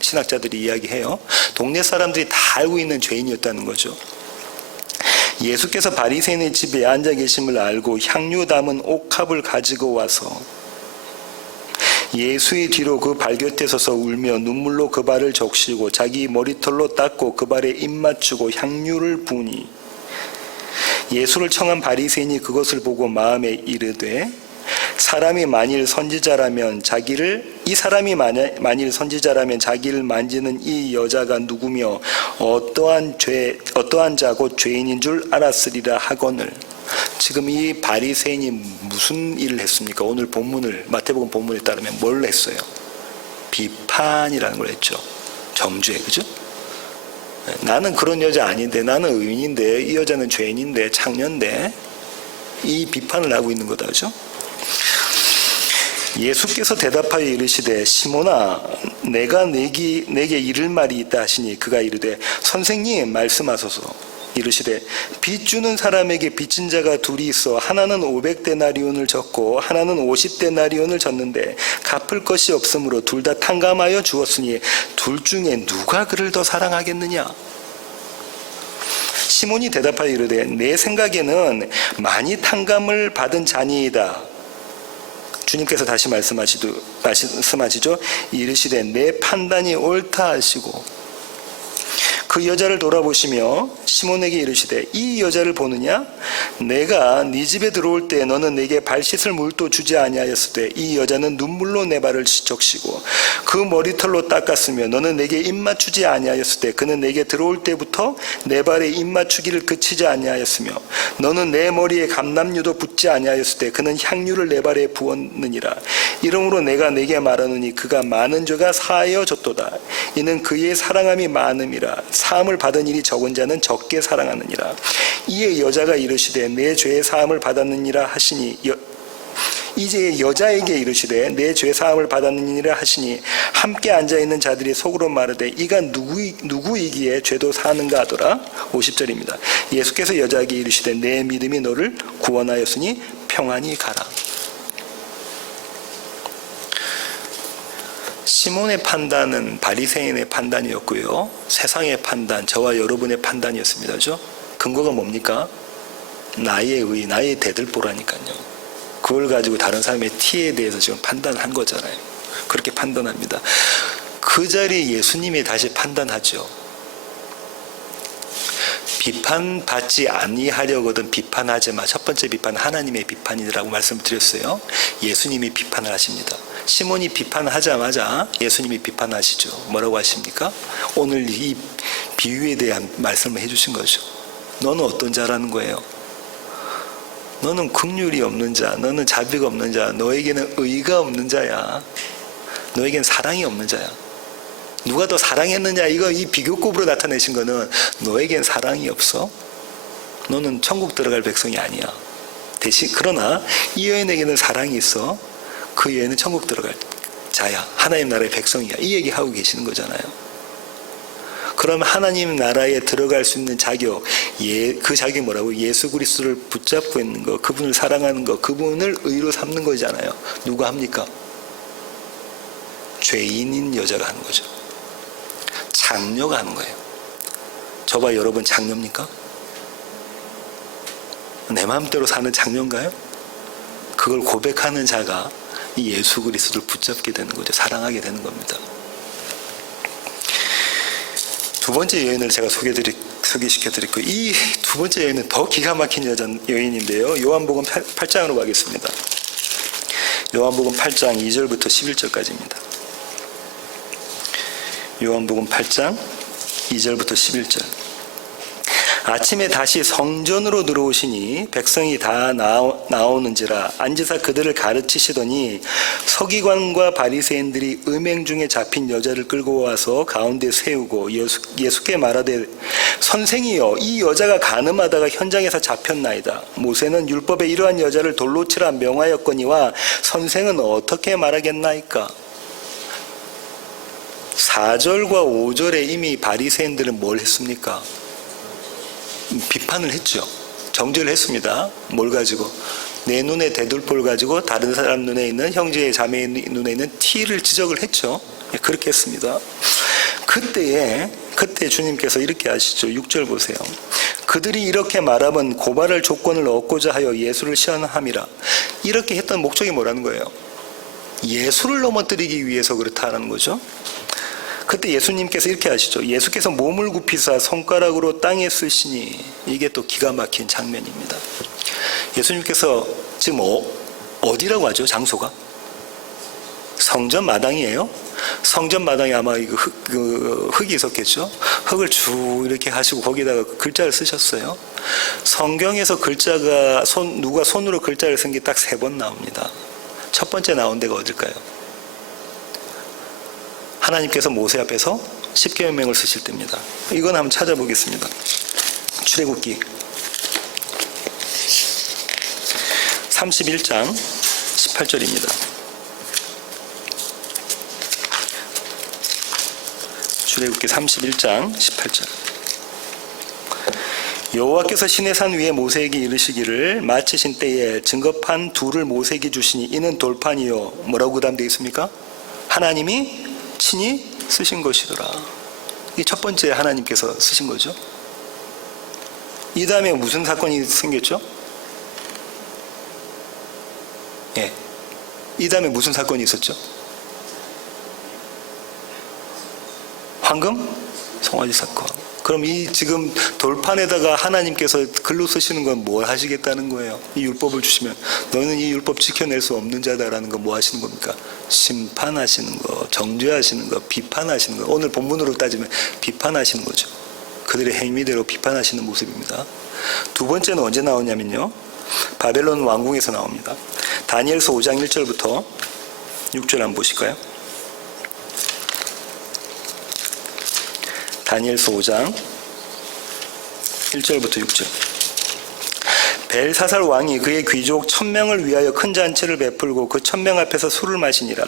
신학자들이 이야기해요. 동네 사람들이 다 알고 있는 죄인이었다는 거죠. 예수께서 바리새인의 집에 앉아 계심을 알고 향유 담은 옥합을 가지고 와서 예수의 뒤로 그 발 곁에 서서 울며 눈물로 그 발을 적시고 자기 머리털로 닦고 그 발에 입 맞추고 향유를 부으니 예수를 청한 바리새인이 그것을 보고 마음에 이르되 사람이 만일 선지자라면 자기를 만지는 이 여자가 누구며 어떠한 자고 죄인인 줄 알았으리라 하거늘. 지금 이 바리새인이 무슨 일을 했습니까? 오늘 본문을 마태복음 본문에 따르면 뭘 했어요? 비판이라는 걸 했죠. 정죄, 그죠? 나는 그런 여자 아닌데, 나는 의인인데, 이 여자는 죄인인데, 창녀인데, 이 비판을 하고 있는 거다, 그죠? 예수께서 대답하여 이르시되 시몬아 내가 내게 이를 말이 있다 하시니 그가 이르되 선생님 말씀하소서. 이르시되 빚 주는 사람에게 빚진 자가 둘이 있어 하나는 500데나리온을 졌고 하나는 50데나리온을 졌는데 갚을 것이 없으므로 둘 다 탕감하여 주었으니 둘 중에 누가 그를 더 사랑하겠느냐. 시몬이 대답하여 이르되 내 생각에는 많이 탕감을 받은 자니이다. 주님께서 다시 말씀하시죠. 이르시되 내 판단이 옳다 하시고 그 여자를 돌아보시며 시몬에게 이르시되 이 여자를 보느냐? 내가 네 집에 들어올 때 너는 내게 발 씻을 물도 주지 아니하였으되 이 여자는 눈물로 내 발을 적시고 그 머리털로 닦았으며 너는 내게 입 맞추지 아니하였을 때 그는 내게 들어올 때부터 내 발에 입 맞추기를 그치지 아니하였으며 너는 내 머리에 감람유도 붓지 아니하였을 때 그는 향유를 내 발에 부었느니라. 이러므로 내가 내게 말하노니 그가 많은 죄가 사하여졌도다. 이는 그의 사랑함이 많음이라. 사함을 받은 일이 적은 자는 적게 사랑하느니라. 이에 여자가 이르시되 내 죄의 사함을 받았느니라 하시니 이제 여자에게 이르시되 내 죄 사함을 받았느니라 하시니 함께 앉아있는 자들이 속으로 말하되 이가 누구이기에 죄도 사하는가 하더라. 50절입니다. 예수께서 여자에게 이르시되 내 믿음이 너를 구원하였으니 평안히 가라. 시몬의 판단은 바리새인의 판단이었고요. 세상의 판단, 저와 여러분의 판단이었습니다. 그렇죠? 근거가 뭡니까? 나의 의, 나의 대들보라니까요. 그걸 가지고 다른 사람의 티에 대해서 지금 판단한 거잖아요. 그렇게 판단합니다. 그 자리에 예수님이 다시 판단하죠. 비판받지 아니하려거든 비판하지 마. 첫 번째 비판은 하나님의 비판이라고 말씀을 드렸어요. 예수님이 비판을 하십니다. 시몬이 비판하자마자 예수님이 비판하시죠. 뭐라고 하십니까? 오늘 이 비유에 대한 말씀을 해주신 거죠. 너는 어떤 자라는 거예요? 너는 긍휼이 없는 자, 너는 자비가 없는 자, 너에게는 의가 없는 자야. 너에게는 사랑이 없는 자야. 누가 더 사랑했느냐, 이 비교급으로 나타내신 거는 너에겐 사랑이 없어. 너는 천국 들어갈 백성이 아니야. 대신 그러나 이 여인에게는 사랑이 있어. 그 여인은 천국 들어갈 자야. 하나님 나라의 백성이야. 이 얘기하고 계시는 거잖아요. 그럼 하나님 나라에 들어갈 수 있는 자격, 그 자격이 뭐라고? 예수 그리스도를 붙잡고 있는 거, 그분을 사랑하는 거, 그분을 의로 삼는 거잖아요. 누가 합니까? 죄인인 여자가 하는 거죠. 장녀가 하는 거예요. 저와 여러분 장녀입니까? 내 마음대로 사는 장녀인가요? 그걸 고백하는 자가 이 예수 그리스도를 붙잡게 되는 거죠. 사랑하게 되는 겁니다. 두 번째 여인을 제가 소개시켜드렸고, 이 두 번째 여인은 더 기가 막힌 여인인데요. 요한복음 8장으로 가겠습니다. 요한복음 8장 2절부터 11절까지입니다. 요한복음 8장 2절부터 11절. 아침에 다시 성전으로 들어오시니 백성이 다 나오는지라 앉으사 그들을 가르치시더니 서기관과 바리새인들이 음행 중에 잡힌 여자를 끌고 와서 가운데 세우고 예수께 말하되 선생이여 이 여자가 간음하다가 현장에서 잡혔나이다. 모세는 율법에 이러한 여자를 돌로 치라 명하였거니와 선생은 어떻게 말하겠나이까. 4절과 5절에 이미 바리새인들은 뭘 했습니까? 비판을 했죠. 정죄를 했습니다. 뭘 가지고? 내 눈에 대들보를 가지고 다른 사람 눈에 있는 형제의 자매의 눈에 있는 티를 지적을 했죠. 그렇게 했습니다. 그때 주님께서 이렇게 하시죠. 6절 보세요. 그들이 이렇게 말하면 고발할 조건을 얻고자 하여 예수를 시험함이라. 이렇게 했던 목적이 뭐라는 거예요? 예수를 넘어뜨리기 위해서 그렇다는 거죠. 그때 예수님께서 이렇게 하시죠. 예수께서 몸을 굽히사 손가락으로 땅에 쓰시니, 이게 또 기가 막힌 장면입니다. 예수님께서 지금 어디라고 하죠? 장소가? 성전 마당이에요. 성전 마당에 아마 흙이 있었겠죠. 흙을 쭉 이렇게 하시고 거기다가 글자를 쓰셨어요. 성경에서 글자가 누가 손으로 글자를 쓴 게 딱 3번 나옵니다. 첫 번째 나온 데가 어딜까요? 하나님께서 모세 앞에서 십계명을 쓰실 때입니다. 이건 한번 찾아보겠습니다. 출애굽기 31장 18절입니다. 출애굽기 31장 18절. 여호와께서 시내산 위에 모세에게 이르시기를 마치신 때에 증거판 둘을 모세에게 주시니 이는 돌판이요. 뭐라고 답되어 있습니까? 하나님이 친히 쓰신 것이더라. 이 첫 번째 하나님께서 쓰신 거죠. 이 다음에 무슨 사건이 생겼죠? 예. 이 다음에 무슨 사건이 있었죠? 황금 송아지 사건. 그럼 이 지금 돌판에다가 하나님께서 글로 쓰시는 건 뭘 하시겠다는 거예요? 이 율법을 주시면 너는 이 율법 지켜낼 수 없는 자다라는 건 뭐 하시는 겁니까? 심판하시는 거, 정죄하시는 거, 비판하시는 거. 오늘 본문으로 따지면 비판하시는 거죠. 그들의 행위대로 비판하시는 모습입니다. 두 번째는 언제 나오냐면요. 바벨론 왕궁에서 나옵니다. 다니엘서 5장 1절부터 6절 한번 보실까요? 다니엘서 5장 1절부터 6절. 벨사살 왕이 그의 귀족 1000명을 위하여 큰 잔치를 베풀고 그 1000명 앞에서 술을 마시니라.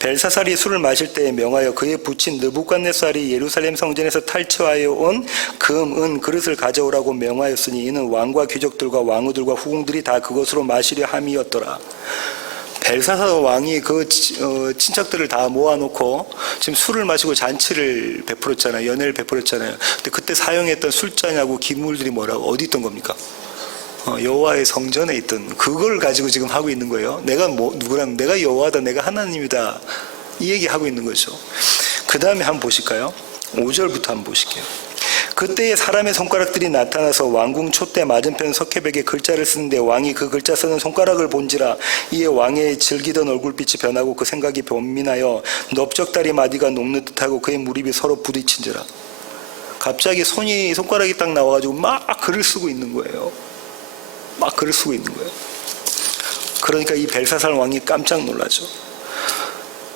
벨사살이 술을 마실 때에 명하여 그의 부친 느부갓네살이 예루살렘 성전에서 탈취하여 온 금, 은, 그릇을 가져오라고 명하였으니 이는 왕과 귀족들과 왕후들과 후궁들이 다 그것으로 마시려 함이었더라. 벨사살 왕이 그 친척들을 다 모아놓고 지금 술을 마시고 잔치를 베풀었잖아요. 연회를 베풀었잖아요. 근데 그때 사용했던 술잔하고 기물들이 뭐라고 어디 있던 겁니까? 여호와의 성전에 있던 그걸 가지고 지금 하고 있는 거예요. 내가 누구랑 내가 여호와다, 내가 하나님이다, 이 얘기 하고 있는 거죠. 그 다음에 한번 보실까요? 5절부터 한번 보실게요. 그때에 사람의 손가락들이 나타나서 왕궁 촛대 맞은편 석회벽에 글자를 쓰는데 왕이 그 글자 쓰는 손가락을 본지라. 이에 왕의 즐기던 얼굴빛이 변하고 그 생각이 변민하여 넓적다리 마디가 녹는 듯하고 그의 무릎이 서로 부딪힌지라. 갑자기 손가락이 딱 나와가지고 막 글을 쓰고 있는 거예요. 막 글을 쓰고 있는 거예요. 그러니까 이 벨사살 왕이 깜짝 놀라죠.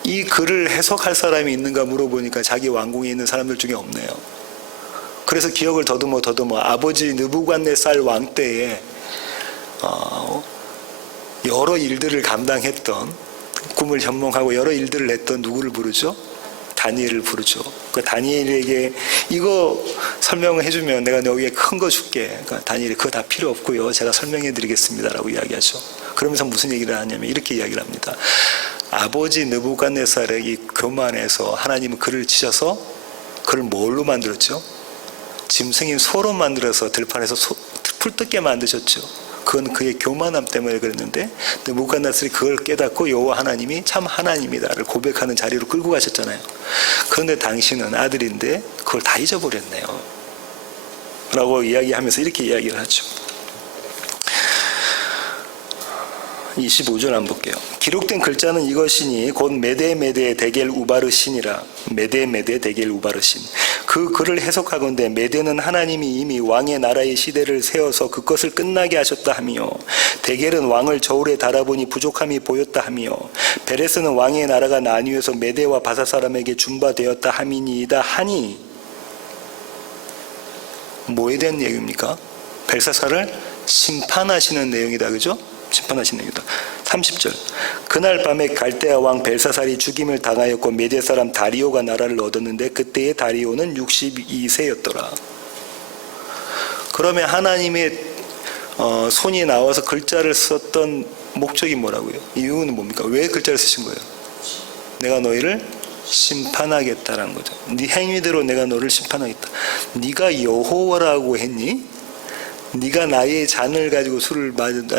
이 글을 해석할 사람이 있는가 물어보니까 자기 왕궁에 있는 사람들 중에 없네요. 그래서 기억을 더듬어 아버지 느부갓네살 왕 때에 여러 일들을 감당했던, 꿈을 현몽하고 여러 일들을 했던 누구를 부르죠? 다니엘을 부르죠. 그 다니엘에게 이거 설명을 해주면 내가 여기에 큰 거 줄게. 그러니까 다니엘이 그거 다 필요 없고요, 제가 설명해 드리겠습니다라고 이야기하죠. 그러면서 무슨 얘기를 하냐면 이렇게 이야기를 합니다. 아버지 느부갓네살이 교만해서 하나님은 그를 치셔서 그를 뭘로 만들었죠? 짐승인 소로 만들어서 들판에서 풀뜯게 만드셨죠. 그건 그의 교만함 때문에 그랬는데 느부갓네살이 그걸 깨닫고 여호와 하나님이 참 하나님이다를 고백하는 자리로 끌고 가셨잖아요. 그런데 당신은 아들인데 그걸 다 잊어버렸네요 라고 이야기하면서 이렇게 이야기를 하죠. 25절 한번 볼게요. 기록된 글자는 이것이니 곧 메데 데겔 우바르신이라. 메데 데겔 우바르신. 그 글을 해석하건대 메데는 하나님이 이미 왕의 나라의 시대를 세워서 그 것을 끝나게 하셨다 하며, 데겔은 왕을 저울에 달아보니 부족함이 보였다 하며, 베레스는 왕의 나라가 나뉘어서 메데와 바사 사람에게 준바되었다 함이니이다 하니. 뭐에 대한 얘기입니까? 벨사살을 심판하시는 내용이다, 그죠? 심판하시는 내용이다. 30절. 그날 밤에 갈대아 왕 벨사살이 죽임을 당하였고 메데 사람 다리오가 나라를 얻었는데 그때의 다리오는 62세였더라. 그러면 하나님의 손이 나와서 글자를 썼던 목적이 뭐라고요? 이유는 뭡니까? 왜 글자를 쓰신 거예요? 내가 너희를 심판하겠다라는 거죠. 네 행위대로 내가 너를 심판하겠다. 네가 여호와라고 했니? 네가 나의 잔을 가지고 술을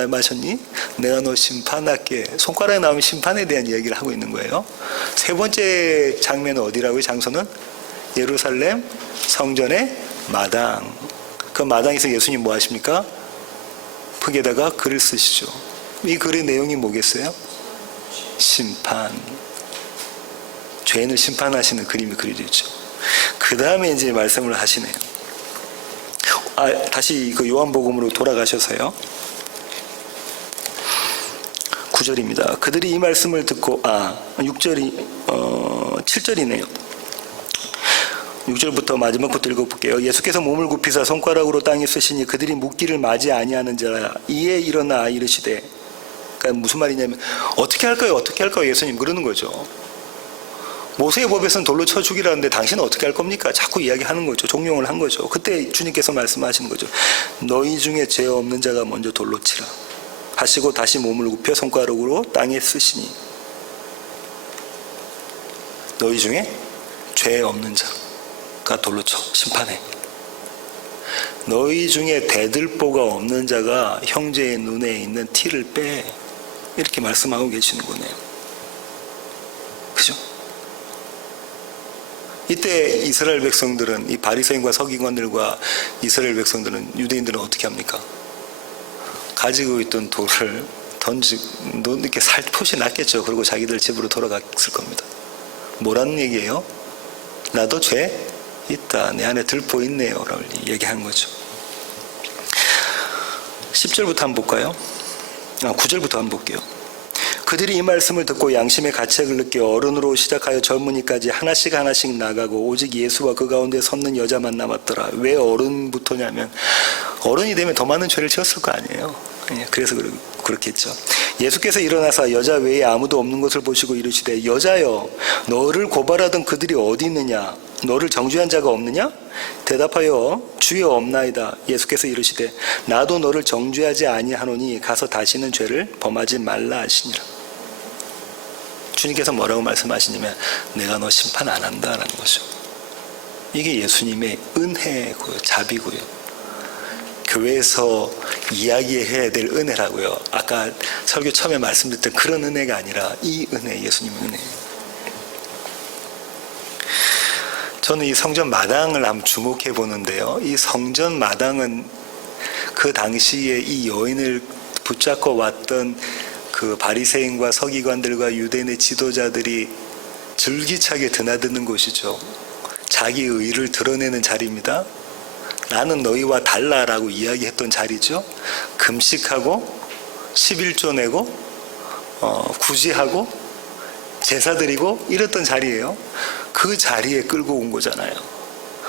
마셨니? 내가 너 심판할게. 손가락에 나오면 심판에 대한 이야기를 하고 있는 거예요. 세 번째 장면은 어디라고요? 장소는 예루살렘 성전의 마당. 그 마당에서 예수님 뭐 하십니까? 흙에다가 글을 쓰시죠. 이 글의 내용이 뭐겠어요? 심판. 죄인을 심판하시는 그림이 그려져 있죠. 그 다음에 이제 말씀을 하시네요. 다시 그 요한복음으로 돌아가셔서요. 9절입니다. 그들이 이 말씀을 듣고 7절이네요. 6절부터 마지막부터 읽어볼게요. 예수께서 몸을 굽히사 손가락으로 땅에 쓰시니 그들이 묻기를 맞이 아니하는 자라 이에 일어나 이르시되, 그러니까 무슨 말이냐면 어떻게 할까요? 어떻게 할까요? 예수님 그러는 거죠. 모세의 법에서는 돌로 쳐 죽이라는데 당신은 어떻게 할 겁니까? 자꾸 이야기하는 거죠. 종용을 한 거죠. 그때 주님께서 말씀하시는 거죠. 너희 중에 죄 없는 자가 먼저 돌로 치라 하시고 다시 몸을 굽혀 손가락으로 땅에 쓰시니, 너희 중에 죄 없는 자가 돌로 쳐 심판해. 너희 중에 대들보가 없는 자가 형제의 눈에 있는 티를 빼. 이렇게 말씀하고 계시는 거네요. 그죠? 이때 이스라엘 백성들은, 이 바리새인과 서기관들과 이스라엘 백성들은, 유대인들은 어떻게 합니까? 가지고 있던 돌을 이렇게 살포시 놨겠죠. 그리고 자기들 집으로 돌아갔을 겁니다. 뭐라는 얘기예요? 나도 죄 있다. 내 안에 들보 있네요. 라고 얘기한 거죠. 10절부터 한번 볼까요? 9절부터 한번 볼게요. 그들이 이 말씀을 듣고 양심의 가책을 느껴 어른으로 시작하여 젊은이까지 하나씩 나가고 오직 예수와 그 가운데 섰는 여자만 남았더라. 왜 어른부터냐면 어른이 되면 더 많은 죄를 지었을 거 아니에요. 그래서 그렇겠죠. 예수께서 일어나사 여자 외에 아무도 없는 것을 보시고 이르시되, 여자여 너를 고발하던 그들이 어디 있느냐? 너를 정죄한 자가 없느냐? 대답하여 주여 없나이다. 예수께서 이르시되 나도 너를 정죄하지 아니하노니 가서 다시는 죄를 범하지 말라 하시니라. 주님께서 뭐라고 말씀하시냐면 내가 너 심판 안 한다라는 거죠. 이게 예수님의 은혜고요, 자비고요. 교회에서 이야기해야 될 은혜라고요. 아까 설교 처음에 말씀드렸던 그런 은혜가 아니라 이 은혜, 예수님의 은혜. 저는 이 성전 마당을 한번 주목해 보는데요. 이 성전 마당은 그 당시에 이 여인을 붙잡고 왔던 그 바리새인과 서기관들과 유대인의 지도자들이 줄기차게 드나드는 곳이죠. 자기 의를 드러내는 자리입니다. 나는 너희와 달라라고 이야기했던 자리죠. 금식하고 11조 내고 구제하고 제사 드리고 이랬던 자리예요. 그 자리에 끌고 온 거잖아요.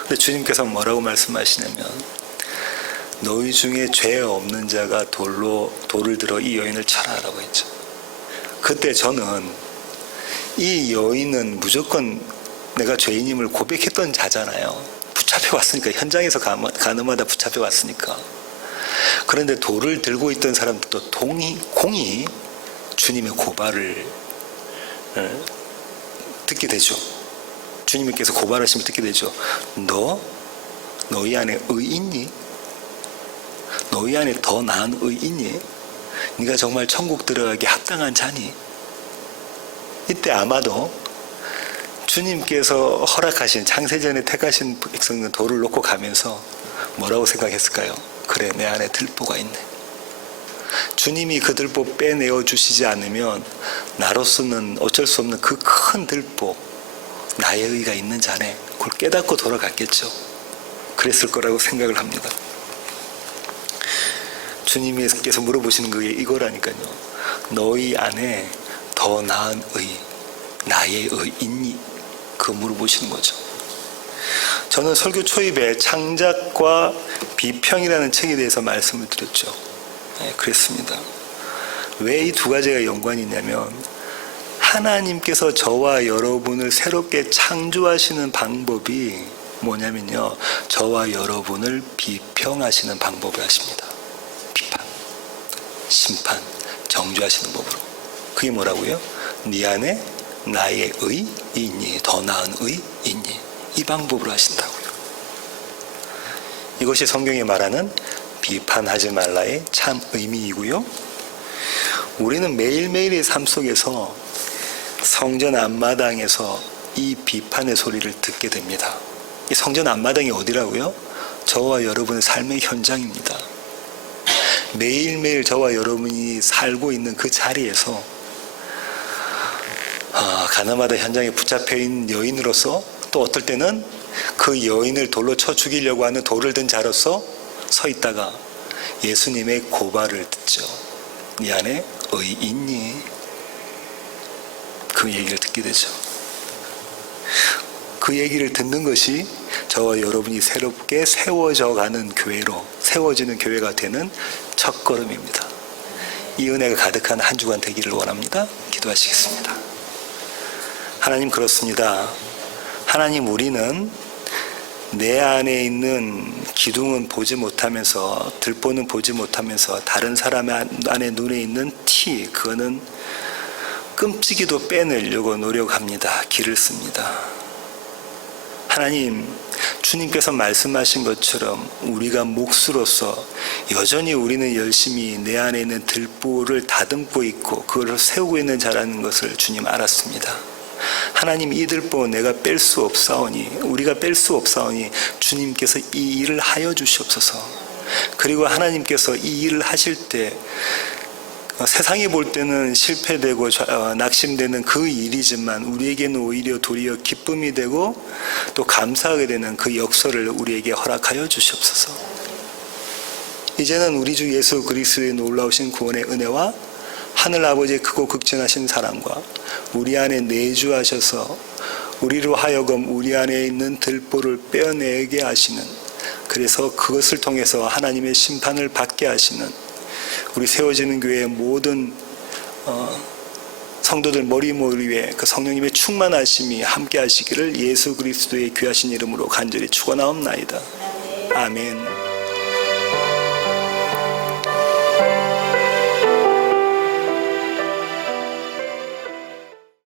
근데 주님께서 뭐라고 말씀하시냐면 너희 중에 죄 없는 자가 돌을 들어 이 여인을 쳐라라고 했죠. 그때 저는 이 여인은 무조건 내가 죄인임을 고백했던 자잖아요. 붙잡혀 왔으니까, 현장에서 가늠하다 붙잡혀 왔으니까. 그런데 돌을 들고 있던 사람들도 공히 주님의 고발을 듣게 되죠. 주님께서 고발하시면 듣게 되죠. 너희 안에 의 있니? 너희 안에 더 나은 의 있니? 네가 정말 천국 들어가기 합당한 자니? 이때 아마도 주님께서 허락하신, 창세전에 택하신 백성은 돌을 놓고 가면서 뭐라고 생각했을까요? 그래, 내 안에 들보가 있네. 주님이 그 들보 빼내어 주시지 않으면 나로서는 어쩔 수 없는 그 큰 들보, 나의 의가 있는 자네, 그걸 깨닫고 돌아갔겠죠. 그랬을 거라고 생각을 합니다. 주님께서 물어보시는 그게 이거라니까요. 너희 안에 더 나은 의, 나의 의 있니? 그거 물어보시는 거죠. 저는 설교 초입에 창작과 비평이라는 책에 대해서 말씀을 드렸죠. 그랬습니다. 왜 이 두 가지가 연관이 있냐면 하나님께서 저와 여러분을 새롭게 창조하시는 방법이 뭐냐면요, 저와 여러분을 비평하시는 방법을 하십니다. 비판, 심판, 정죄하시는 법으로. 그게 뭐라고요? 네 안에 나의 의 있니? 더 나은 의 있니? 이 방법으로 하신다고요. 이것이 성경이 말하는 비판하지 말라의 참 의미이고요. 우리는 매일매일의 삶 속에서 성전 앞마당에서 이 비판의 소리를 듣게 됩니다. 이 성전 앞마당이 어디라고요? 저와 여러분의 삶의 현장입니다. 매일매일 저와 여러분이 살고 있는 그 자리에서 가나마다 현장에 붙잡혀 있는 여인으로서, 또 어떨 때는 그 여인을 돌로 쳐 죽이려고 하는 돌을 든 자로서 서 있다가 예수님의 고발을 듣죠. 네 안에 의 있니? 그 얘기를 듣게 되죠. 그 얘기를 듣는 것이 저와 여러분이 새롭게 세워져가는 교회로, 세워지는 교회가 되는 첫걸음입니다. 이 은혜가 가득한 한 주간 되기를 원합니다. 기도하시겠습니다. 하나님, 그렇습니다. 하나님, 우리는 내 안에 있는 기둥은 보지 못하면서, 들보는 보지 못하면서 다른 사람 안에 눈에 있는 티, 그거는 끔찍이도 빼내려고 노력합니다. 길을 씁니다. 하나님, 주님께서 말씀하신 것처럼 우리가 몫으로서 여전히 우리는 열심히 내 안에 있는 들보를 다듬고 있고 그것을 세우고 있는 자라는 것을 주님 알았습니다. 하나님, 이 들보 내가 뺄 수 없사오니, 우리가 뺄 수 없사오니 주님께서 이 일을 하여 주시옵소서. 그리고 하나님께서 이 일을 하실 때 세상이 볼 때는 실패되고 낙심되는 그 일이지만 우리에게는 오히려 도리어 기쁨이 되고 또 감사하게 되는 그 역사를 우리에게 허락하여 주시옵소서. 이제는 우리 주 예수 그리스도의 놀라우신 구원의 은혜와 하늘 아버지의 크고 극진하신 사랑과 우리 안에 내주하셔서 우리로 하여금 우리 안에 있는 들보를 빼어내게 하시는, 그래서 그것을 통해서 하나님의 심판을 받게 하시는 우리 세워지는 교회의 모든 성도들 머리 위에 그 성령님의 충만하심이 함께 하시기를 예수 그리스도의 귀하신 이름으로 간절히 축원하옵나이다. 아멘.